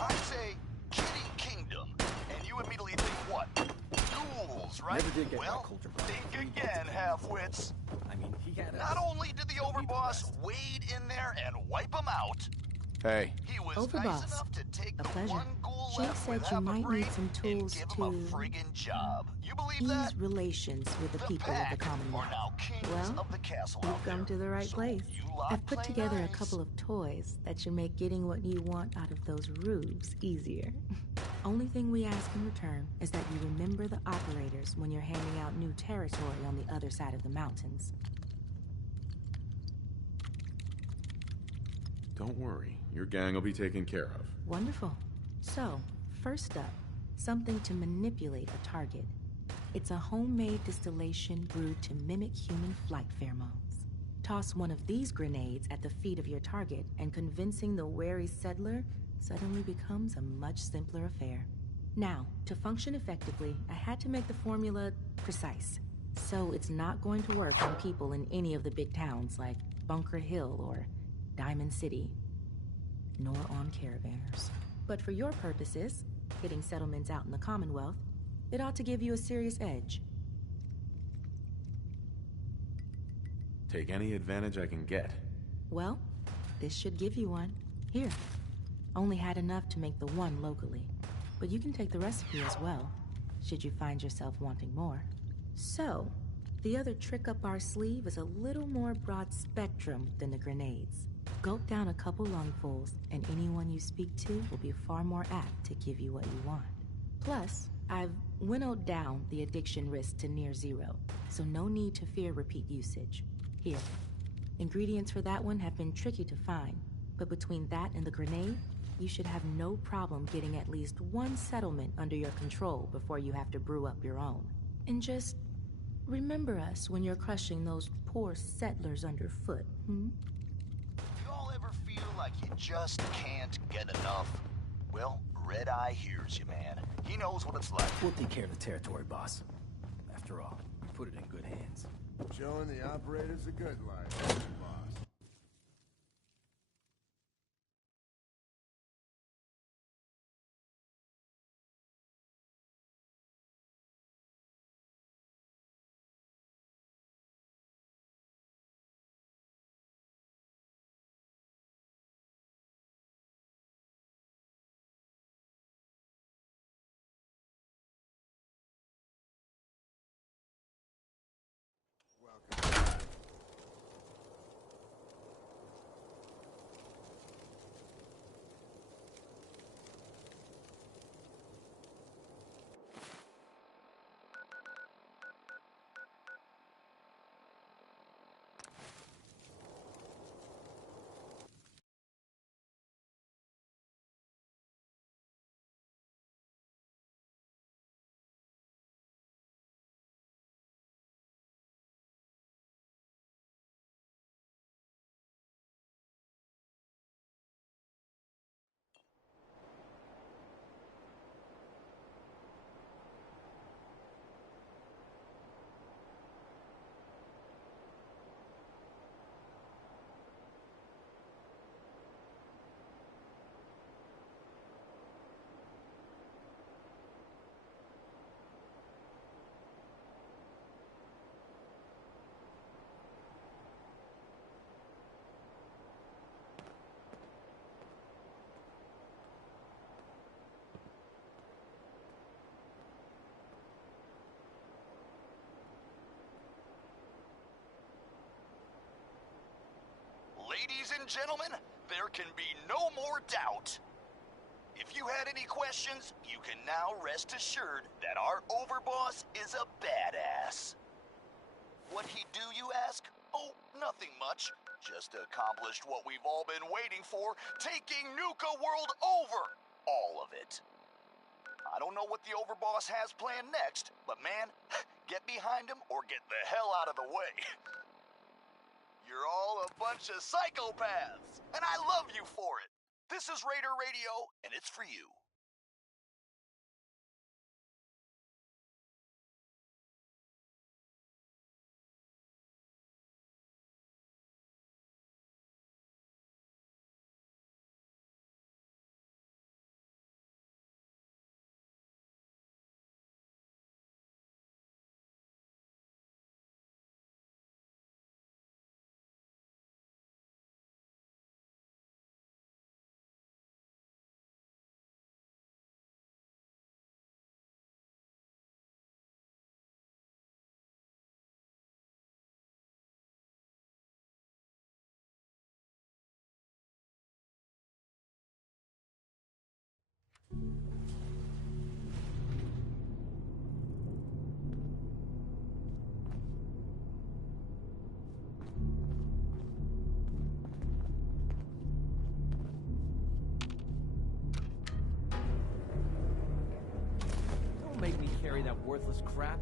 I say Kitty Kingdom, and you immediately think what? Ghouls, right? Never did get my Well, culture back. think again, half-wits. I mean, he had Not only did the Overboss wade in there and wipe him out, Hey. he was Overboss, nice enough to take a the pleasure. one ghoul Jake left said with you half a might brain need some and tools give him a to friggin' job. You believe that? ease relations with the people of the Pack Commonwealth. are now kings Well, of the castle you've out come there. to the right So place. you lot I've put play together a nice. couple of toys that should make getting what you want out of those rubes easier. Only thing we ask in return is that you remember the operators when you're handing out new territory on the other side of the mountains. Don't worry. Your gang will be taken care of. Wonderful. So, first up, something to manipulate a target. It's a homemade distillation brewed to mimic human flight pheromones. Toss one of these grenades at the feet of your target, and convincing the wary settler suddenly becomes a much simpler affair. Now, to function effectively, I had to make the formula precise. So it's not going to work on people in any of the big towns like Bunker Hill or Diamond City, nor on caravanners. But for your purposes, hitting settlements out in the Commonwealth, it ought to give you a serious edge. Take any advantage I can get. Well, this should give you one. Here. Only had enough to make the one locally, but you can take the recipe as well, should you find yourself wanting more. So, the other trick up our sleeve is a little more broad spectrum than the grenades. Gulp down a couple lungfuls, and anyone you speak to will be far more apt to give you what you want. Plus, I've winnowed down the addiction risk to near zero, so no need to fear repeat usage. Here. Ingredients for that one have been tricky to find, but between that and the grenade, you should have no problem getting at least one settlement under your control before you have to brew up your own. And just remember us when you're crushing those poor settlers underfoot, hmm? Y'all ever feel like you just can't get enough? Well, Red Eye hears you, man. He knows what it's like. We'll take care of the territory, boss. After all, we put it in good hands. Showing the operators a good life, boss. Ladies and gentlemen, there can be no more doubt. had any questions, you can now rest assured that our overboss is a badass. What'd he do, you ask? Oh, nothing much. Just accomplished what we've all been waiting for, taking Nuka World over. All of it. I don't know what the overboss has planned next, but man, get behind him or get the hell out of the way. You're all a bunch of psychopaths, and I love you for it. This is Raider Radio, and it's for you. Don't make me carry that worthless crap.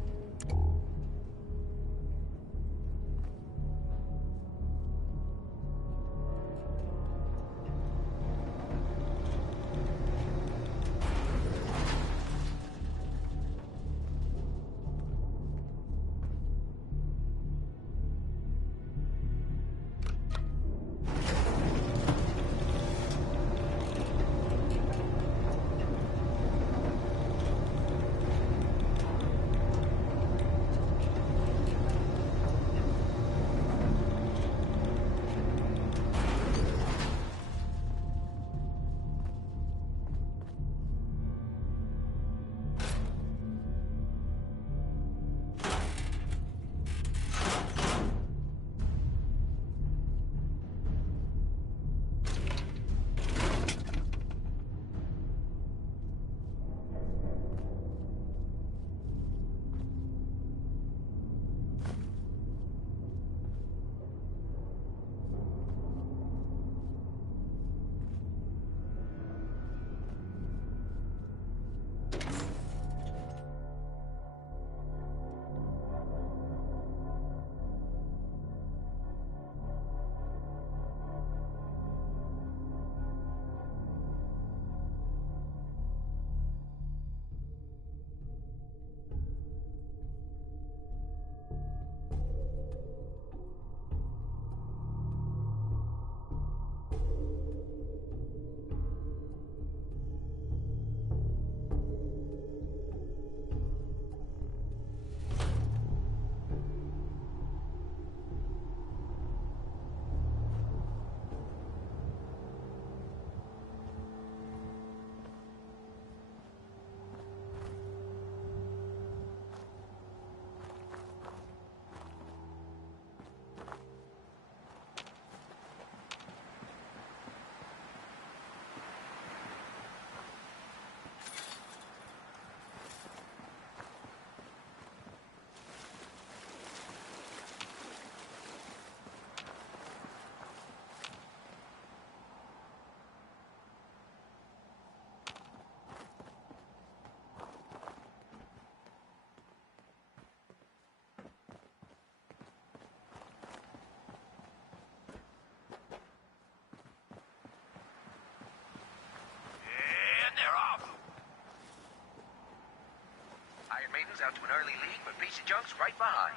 Maiden's out to an early lead, but Piece of Junk's right behind.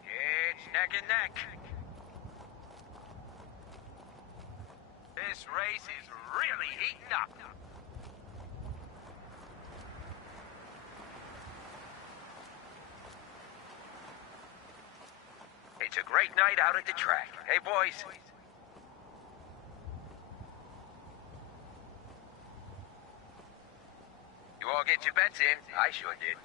It's neck and neck. This race is really heating up. It's a great night out at the track. Hey, boys. You all get your bets in. I sure did.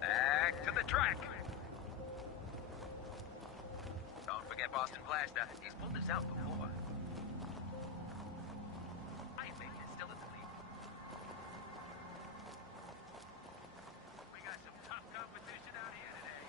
Back to the track. The that Boston Blaster. He's pulled this out before. I think it's still asleep. We got some tough competition out here today.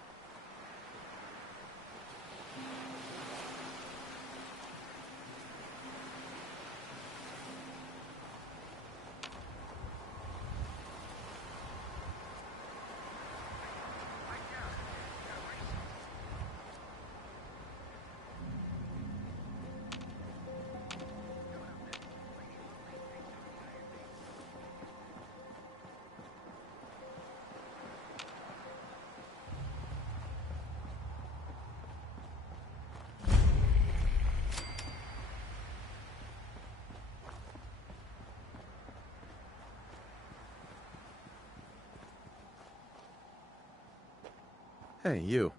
Hey, you.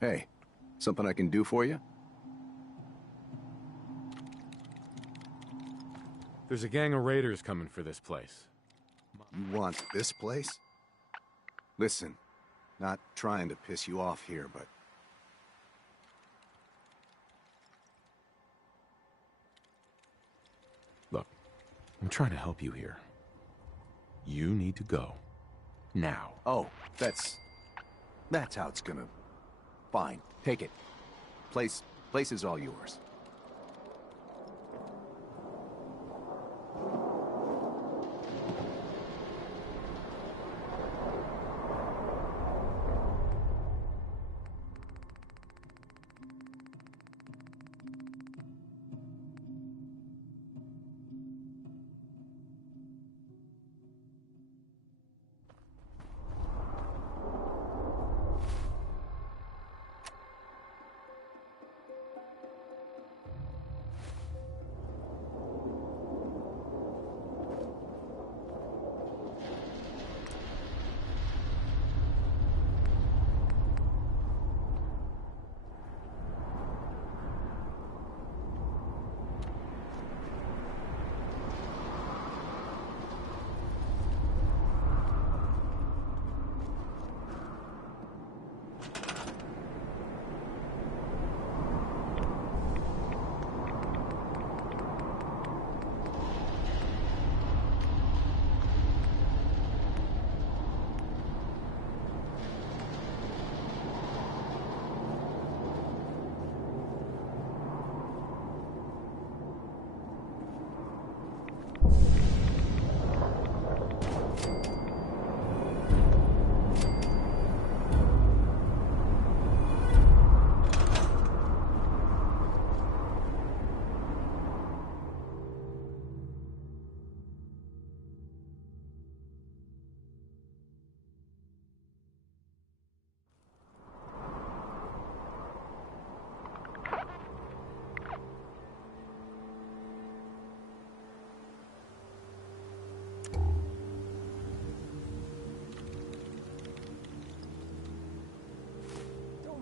Hey, something I can do for you? There's a gang of raiders coming for this place. You want this place? Listen, not trying to piss you off here, but... Look, I'm trying to help you here. You need to go. Now. Oh, that's how it's gonna... Fine, take it. Place is all yours.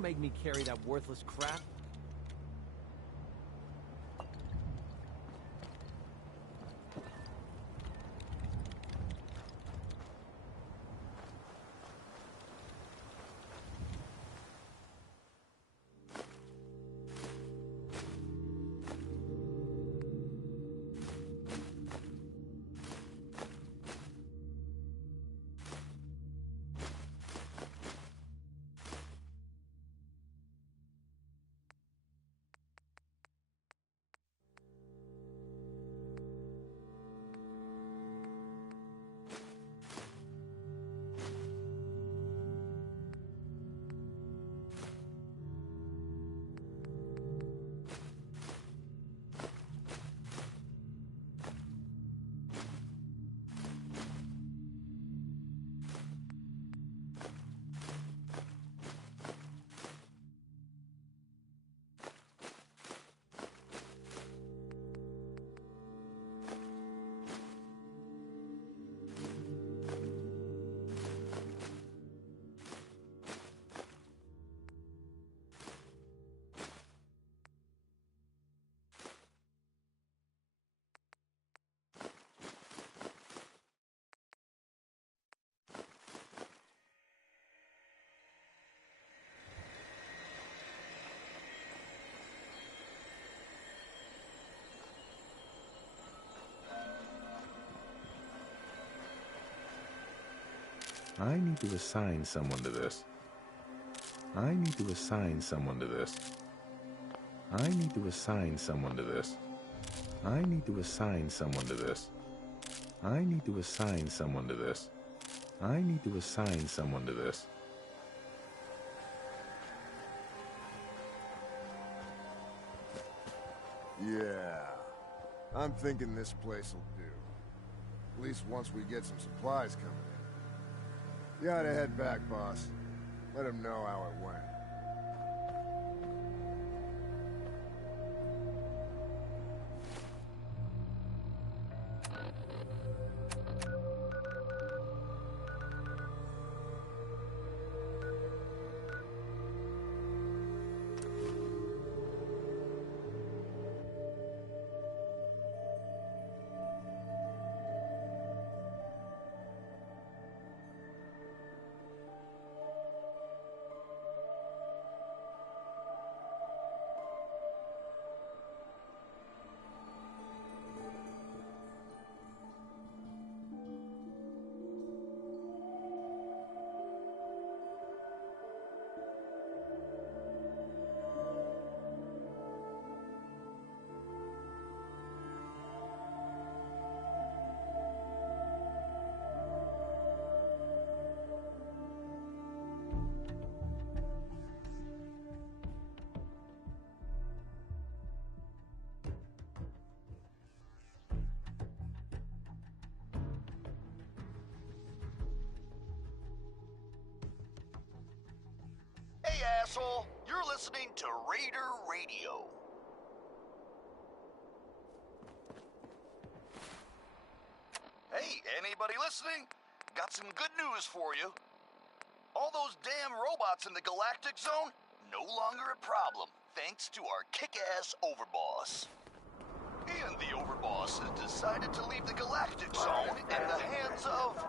Make me carry that worthless crap. I need to assign someone to this. I need to assign someone to this. I need to assign someone to this. I need to assign someone to this. I need to assign someone to this. I need to assign someone to this. Yeah. I'm thinking this place will do. At least once we get some supplies coming in. You ought to head back, boss. Let him know how it went. Hey, asshole, you're listening to Raider Radio. Hey, anybody listening? Got some good news for you. All those damn robots in the Galactic Zone, no longer a problem, thanks to our kick-ass overboss. And the overboss has decided to leave the Galactic Zone in the hands of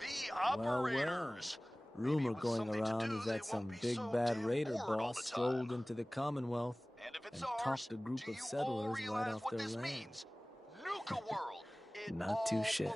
the operators. Rumor going around is that some big bad raider boss strolled into the Commonwealth and talked a group of settlers right off their land. Not too shabby.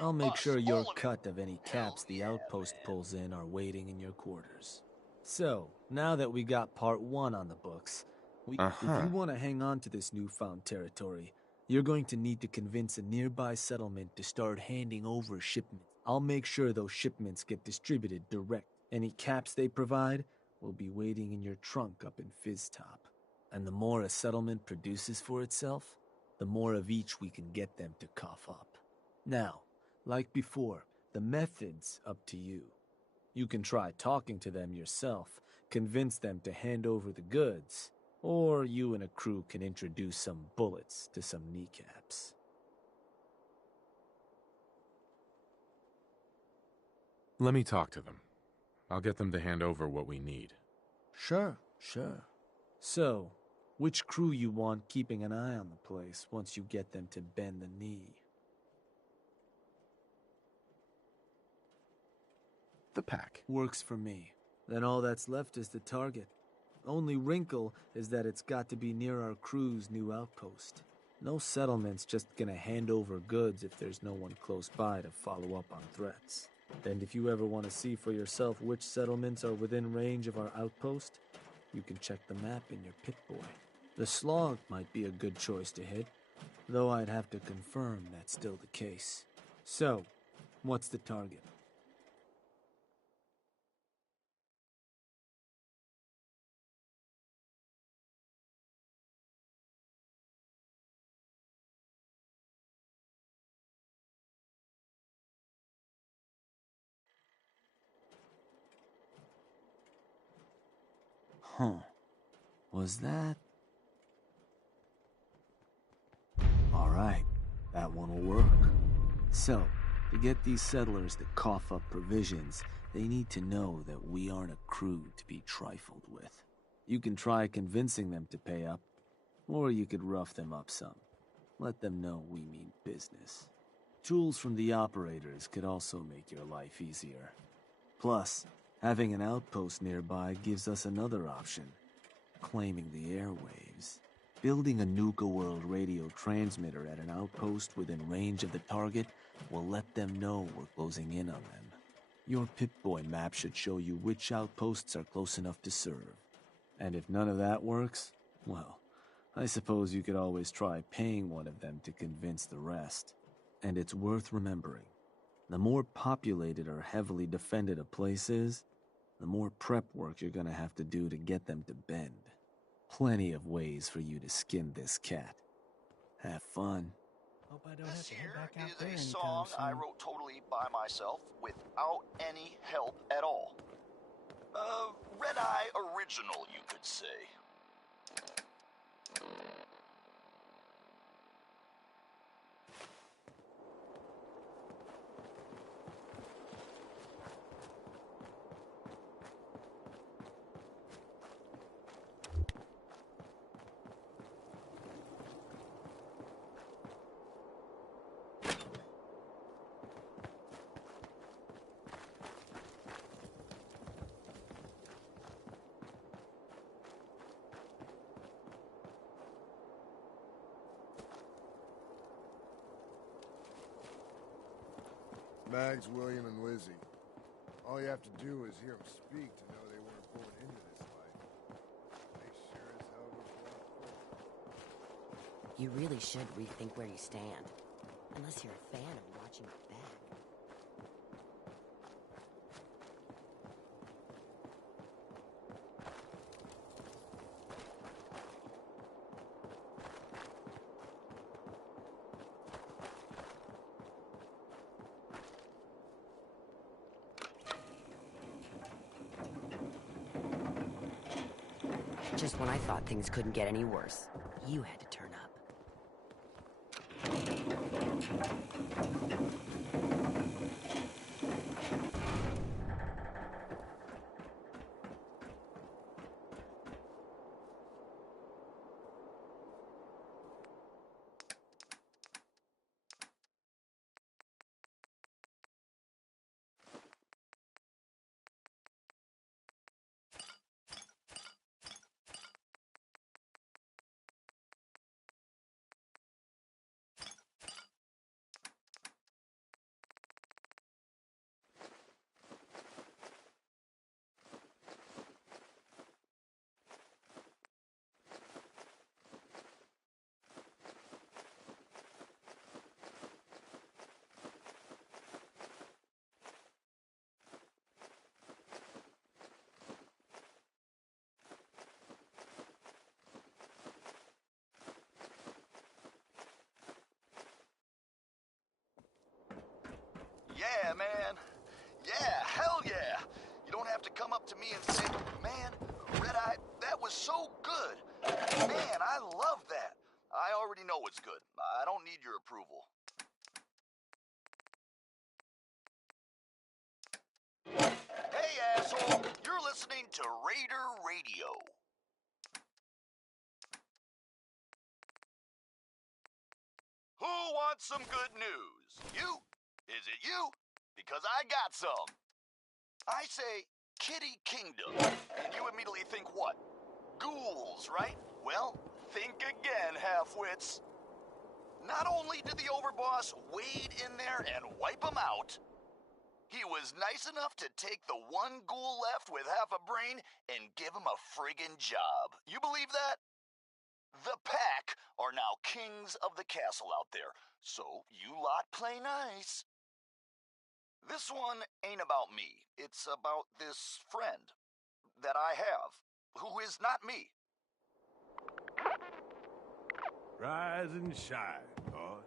I'll make sure your cut of any caps the outpost pulls in are waiting in your quarters. So, now that we got part 1 on the books, if you want to hang on to this newfound territory, you're going to need to convince a nearby settlement to start handing over shipments. I'll make sure those shipments get distributed direct. Any caps they provide will be waiting in your trunk up in Fizztop. And the more a settlement produces for itself, the more of each we can get them to cough up. Now, like before, the method's up to you. You can try talking to them yourself, convince them to hand over the goods, or you and a crew can introduce some bullets to some kneecaps. Let me talk to them. I'll get them to hand over what we need. Sure. So, which crew you want keeping an eye on the place once you get them to bend the knee? The pack. Works for me. Then all that's left is the target. Only wrinkle is that it's got to be near our crew's new outpost. No settlement's just gonna hand over goods if there's no one close by to follow up on threats. And if you ever want to see for yourself which settlements are within range of our outpost, you can check the map in your Pip-Boy. The Slog might be a good choice to hit, though I'd have to confirm that's still the case. So, what's the target? Was that? Alright, that one will work. So, to get these settlers to cough up provisions, they need to know that we aren't a crew to be trifled with. You can try convincing them to pay up, or you could rough them up some. Let them know we mean business. Tools from the operators could also make your life easier. Plus, having an outpost nearby gives us another option. Claiming the airwaves. Building a Nuka-World radio transmitter at an outpost within range of the target will let them know we're closing in on them. Your Pip-Boy map should show you which outposts are close enough to serve. And if none of that works, well, I suppose you could always try paying one of them to convince the rest. And it's worth remembering. The more populated or heavily defended a place is, the more prep work you're gonna have to do to get them to bend. Plenty of ways for you to skin this cat. Have fun. Hope I don't have This to head back here out is there a anytime song I soon. wrote totally by myself without any help at all. Red Eye original, you could say. Mags, William, and Lizzie. All you have to do is hear them speak to know they weren't born into this life. They sure as hell were born for it. You really should rethink where you stand. Unless you're a fan of watching your back. Just when I thought things couldn't get any worse, you had to turn up. Yeah, man. Yeah, hell yeah. You don't have to come up to me and say, man, Red Eye, that was so good. Man, I love that. I already know it's good. I don't need your approval. Hey, asshole, you're listening to Raider Radio. Who wants some good news? You? Is it you? Because I got some. I say Kitty Kingdom, and you immediately think what? Ghouls, right? Well, think again, half-wits. Not only did the overboss wade in there and wipe them out, he was nice enough to take the one ghoul left with half a brain and give him a friggin' job. You believe that? The pack are now kings of the castle out there, so you lot play nice. This one ain't about me. It's about this friend that I have, who is not me. Rise and shine, boss.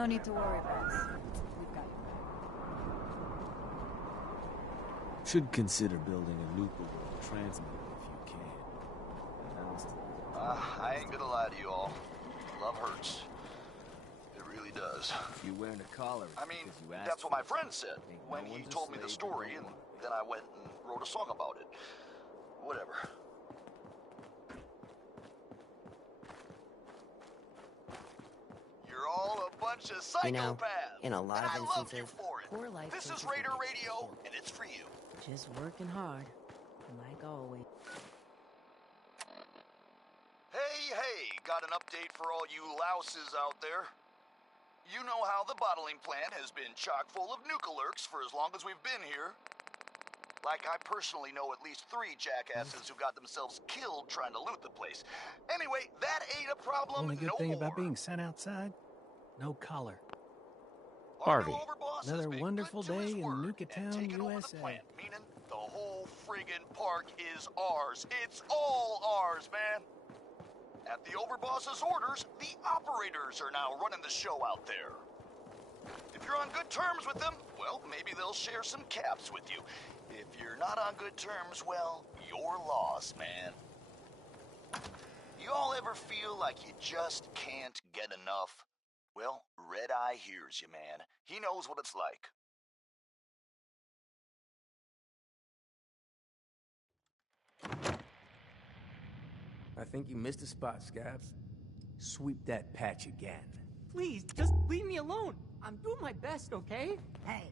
No need to worry, boss. We've got you. Should consider building a Nuka-Lope transmitter if you can. I ain't gonna lie to you all. Love hurts. It really does. You wearing a collar? I mean, that's what my friend said when he told me the story, and then I went and wrote a song about it. Whatever. You're all a bunch of psychopaths. You know, in a lot and of I love you instances, for it. poor life This is choices Raider will get you Radio, killed. and it's for you. Just working hard, like always. Hey, got an update for all you louses out there. You know how the bottling plant has been chock full of Nuka-Lurks for as long as we've been here. Like, I personally know at least 3 jackasses who got themselves killed trying to loot the place. Anyway, that ain't a problem Only good no thing more. about being sent outside? No collar. Harvey. Another wonderful day in Nuka-Town, USA. Meaning the whole friggin' park is ours. It's all ours, man. At the Overboss's orders, the operators are now running the show out there. If you're on good terms with them, well, maybe they'll share some caps with you. If you're not on good terms, well, you're lost, man. You all ever feel like you just can't get enough? Well, Red Eye hears you, man. He knows what it's like. I think you missed a spot, Scabs. Sweep that patch again. Please, just leave me alone. I'm doing my best, okay? Hey,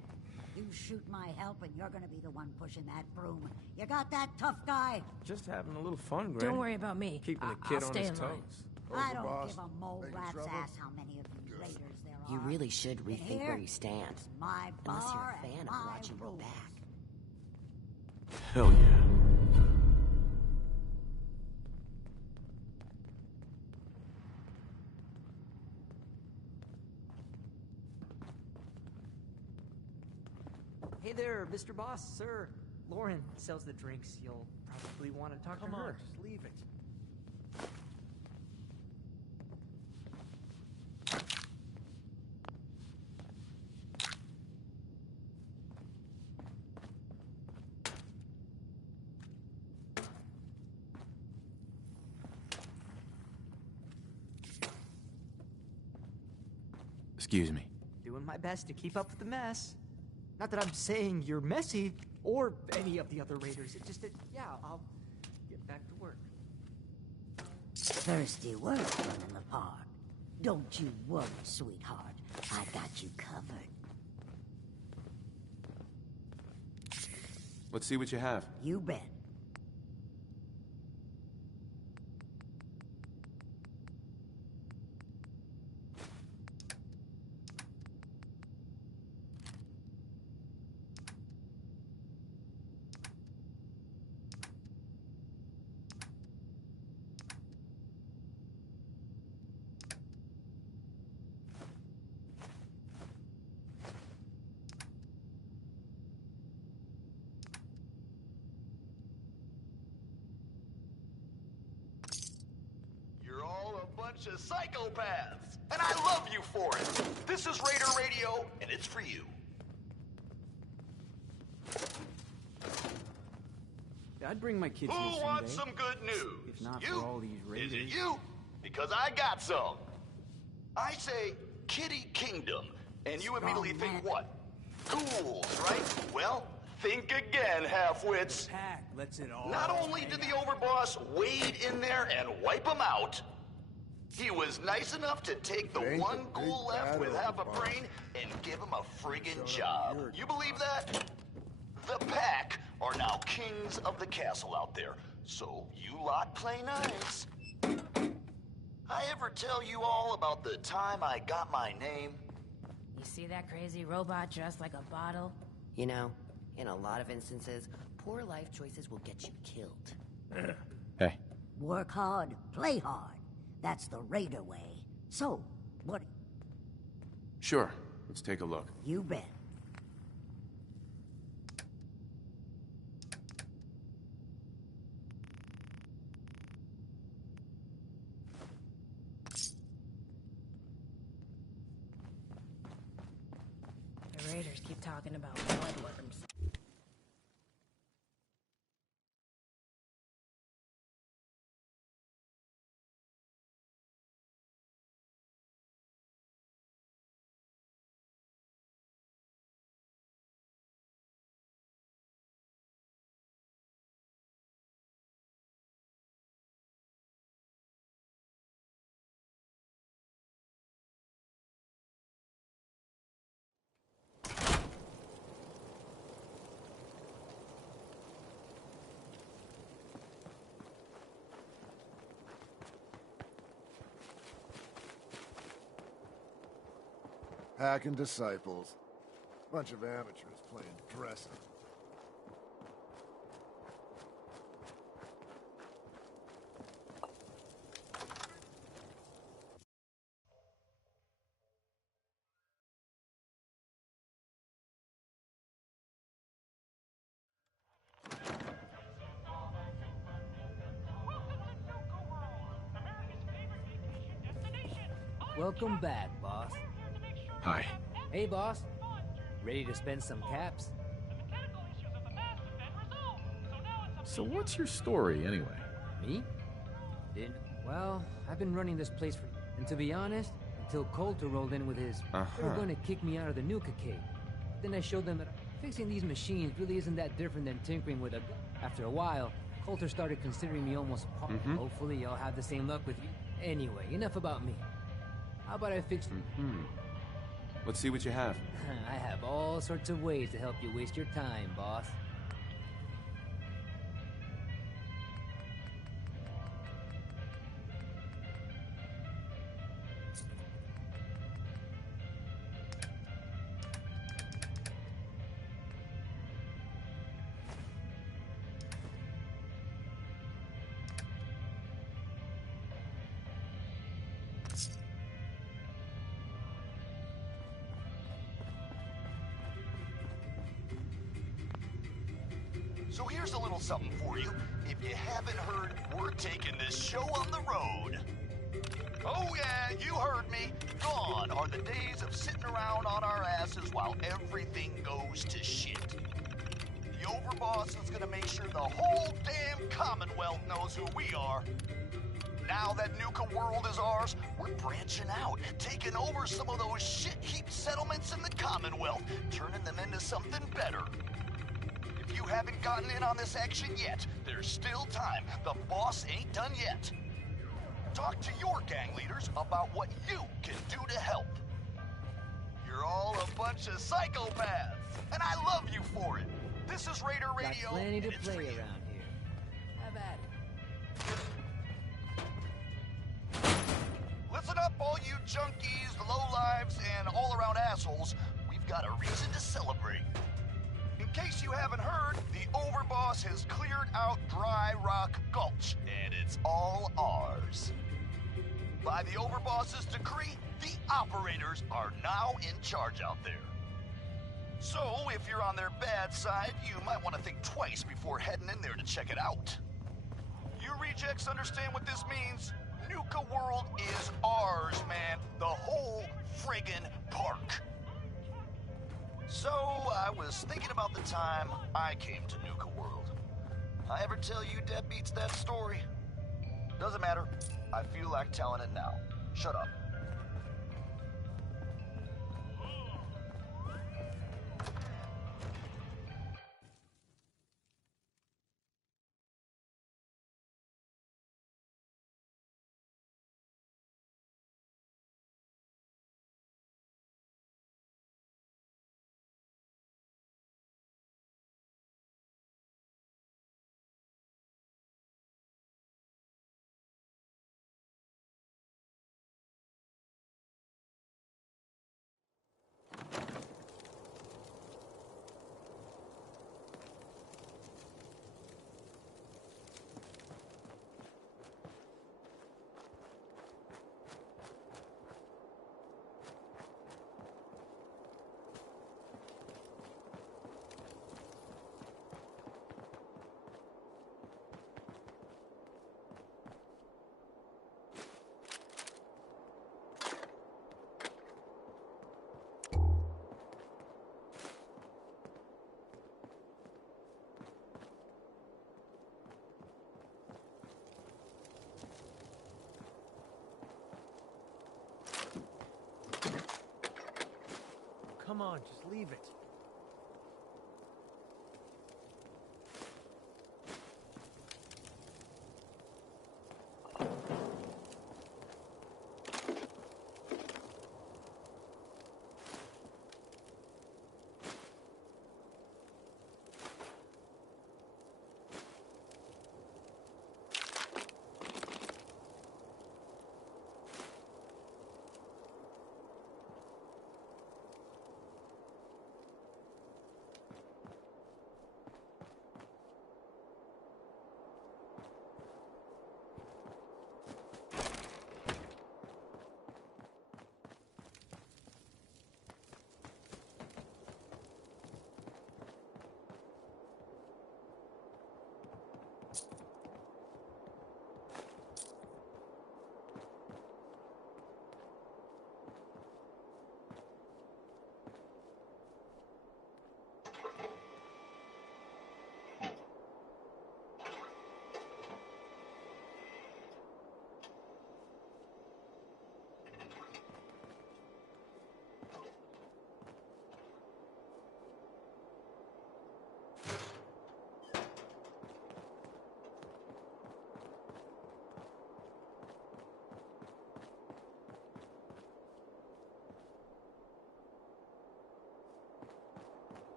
you shoot my help and you're gonna be the one pushing that broom. You got that, tough guy? Just having a little fun, Granny. Don't worry about me. Keeping the kid I'll on stay his in line. toes. I don't Overboss. give a mole rat's ass how many of you raiders there are. You really should In rethink here, where you stand. it's my Unless you're bar a fan and of my watching your rules. back. Hell yeah. Hey there, Mr. Boss, sir. Lauren sells the drinks. You'll probably want to talk to her. Just leave it. Excuse me. Doing my best to keep up with the mess. Not that I'm saying you're messy, or any of the other raiders. It's just that, yeah, I'll get back to work. Thirsty work running the park. Don't you worry, sweetheart. I got you covered. Let's see what you have. You bet. You're all a bunch of psychopaths, and I love you for it. This is Raider Radio, and it's for you. I'd bring my kids here Who someday. wants some good news? If not You? for all these raiders. Is it you? Because I got some. I say Kitty Kingdom, and you immediately think what? Ghouls, right? Well, think again, half-wits. Pack lets it all. Not only did the overboss wade in there and wipe him out, he was nice enough to take the Ain't one a ghoul big left bad with half a overboss. brain and give him a friggin' job. You believe that? The pack are now kings of the castle out there, so you lot play nice. I ever tell you all about the time I got my name? You see that crazy robot dressed like a bottle? You know, in a lot of instances, poor life choices will get you killed. Hey. Work hard, play hard. That's the Raider way. So, what? Sure. Let's take a look. You bet. raiders keep talking about bloodworms. Hacking disciples. Bunch of amateurs playing dress up. Welcome back, boss. Hi. Hey, boss. Ready to spend some caps? So what's your story, anyway? Me? Well, I've been running this place for... And to be honest, until Coulter rolled in with his... They were going to kick me out of the Nuka cave. Then I showed them that fixing these machines really isn't that different than tinkering with a... After a while, Coulter started considering me almost part. Hopefully I'll have the same luck with you. Anyway, enough about me. How about I fix... Let's see what you have. I have all sorts of ways to help you waste your time, boss. So here's a little something for you. If you haven't heard, we're taking this show on the road. Oh yeah, you heard me. Gone are the days of sitting around on our asses while everything goes to shit. The overboss is gonna make sure the whole damn Commonwealth knows who we are. Now that Nuka world is ours, we're branching out, taking over some of those shit-heap settlements in the Commonwealth, turning them into something better. If you haven't gotten in on this action yet, there's still time. The boss ain't done yet. Talk to your gang leaders about what you can do to help. You're all a bunch of psychopaths, and I love you for it. This is Raider Radio. Got plenty to and it's play for you. around here. Have at it. Listen up, all you junkies, lowlives, and all-around assholes. We've got a reason to celebrate. In case you haven't heard, the overboss has cleared out Dry Rock Gulch, and it's all ours. By the overboss's decree, the operators are now in charge out there. So, if you're on their bad side, you might want to think twice before heading in there to check it out. You rejects understand what this means? Nuka World is ours, man. The whole friggin' park. So, I was thinking about the time I came to Nuka World. I ever tell you deadbeats that story? Doesn't matter. I feel like telling it now. Shut up. Come on, just leave it.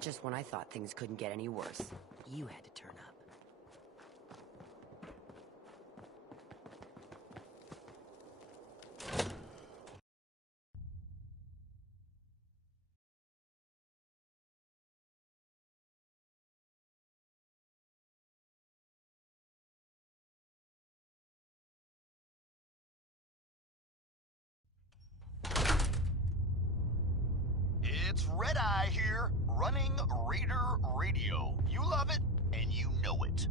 Just when I thought things couldn't get any worse, you had to turn up. It's Red Eye here, running Raider Radio. You love it, and you know it.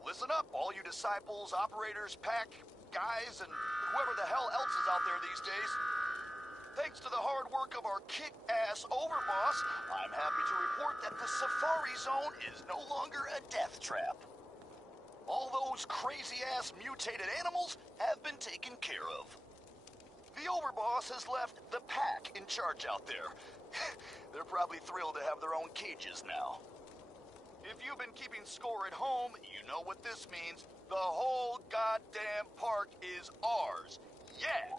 Listen up, all you disciples, operators, pack, guys, and whoever the hell else is out there these days. Thanks to the hard work of our kick-ass overboss, I'm happy to report that the Safari Zone is no longer a death trap. All those crazy-ass mutated animals have been taken care of. The overboss has left the pack in charge out there. They're probably thrilled to have their own cages now. If you've been keeping score at home, you know what this means. The whole goddamn park is ours. Yeah!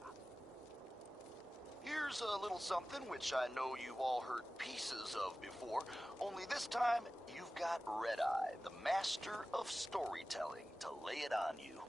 Here's a little something which I know you've all heard pieces of before, only this time you've got Red Eye, the master of storytelling, to lay it on you.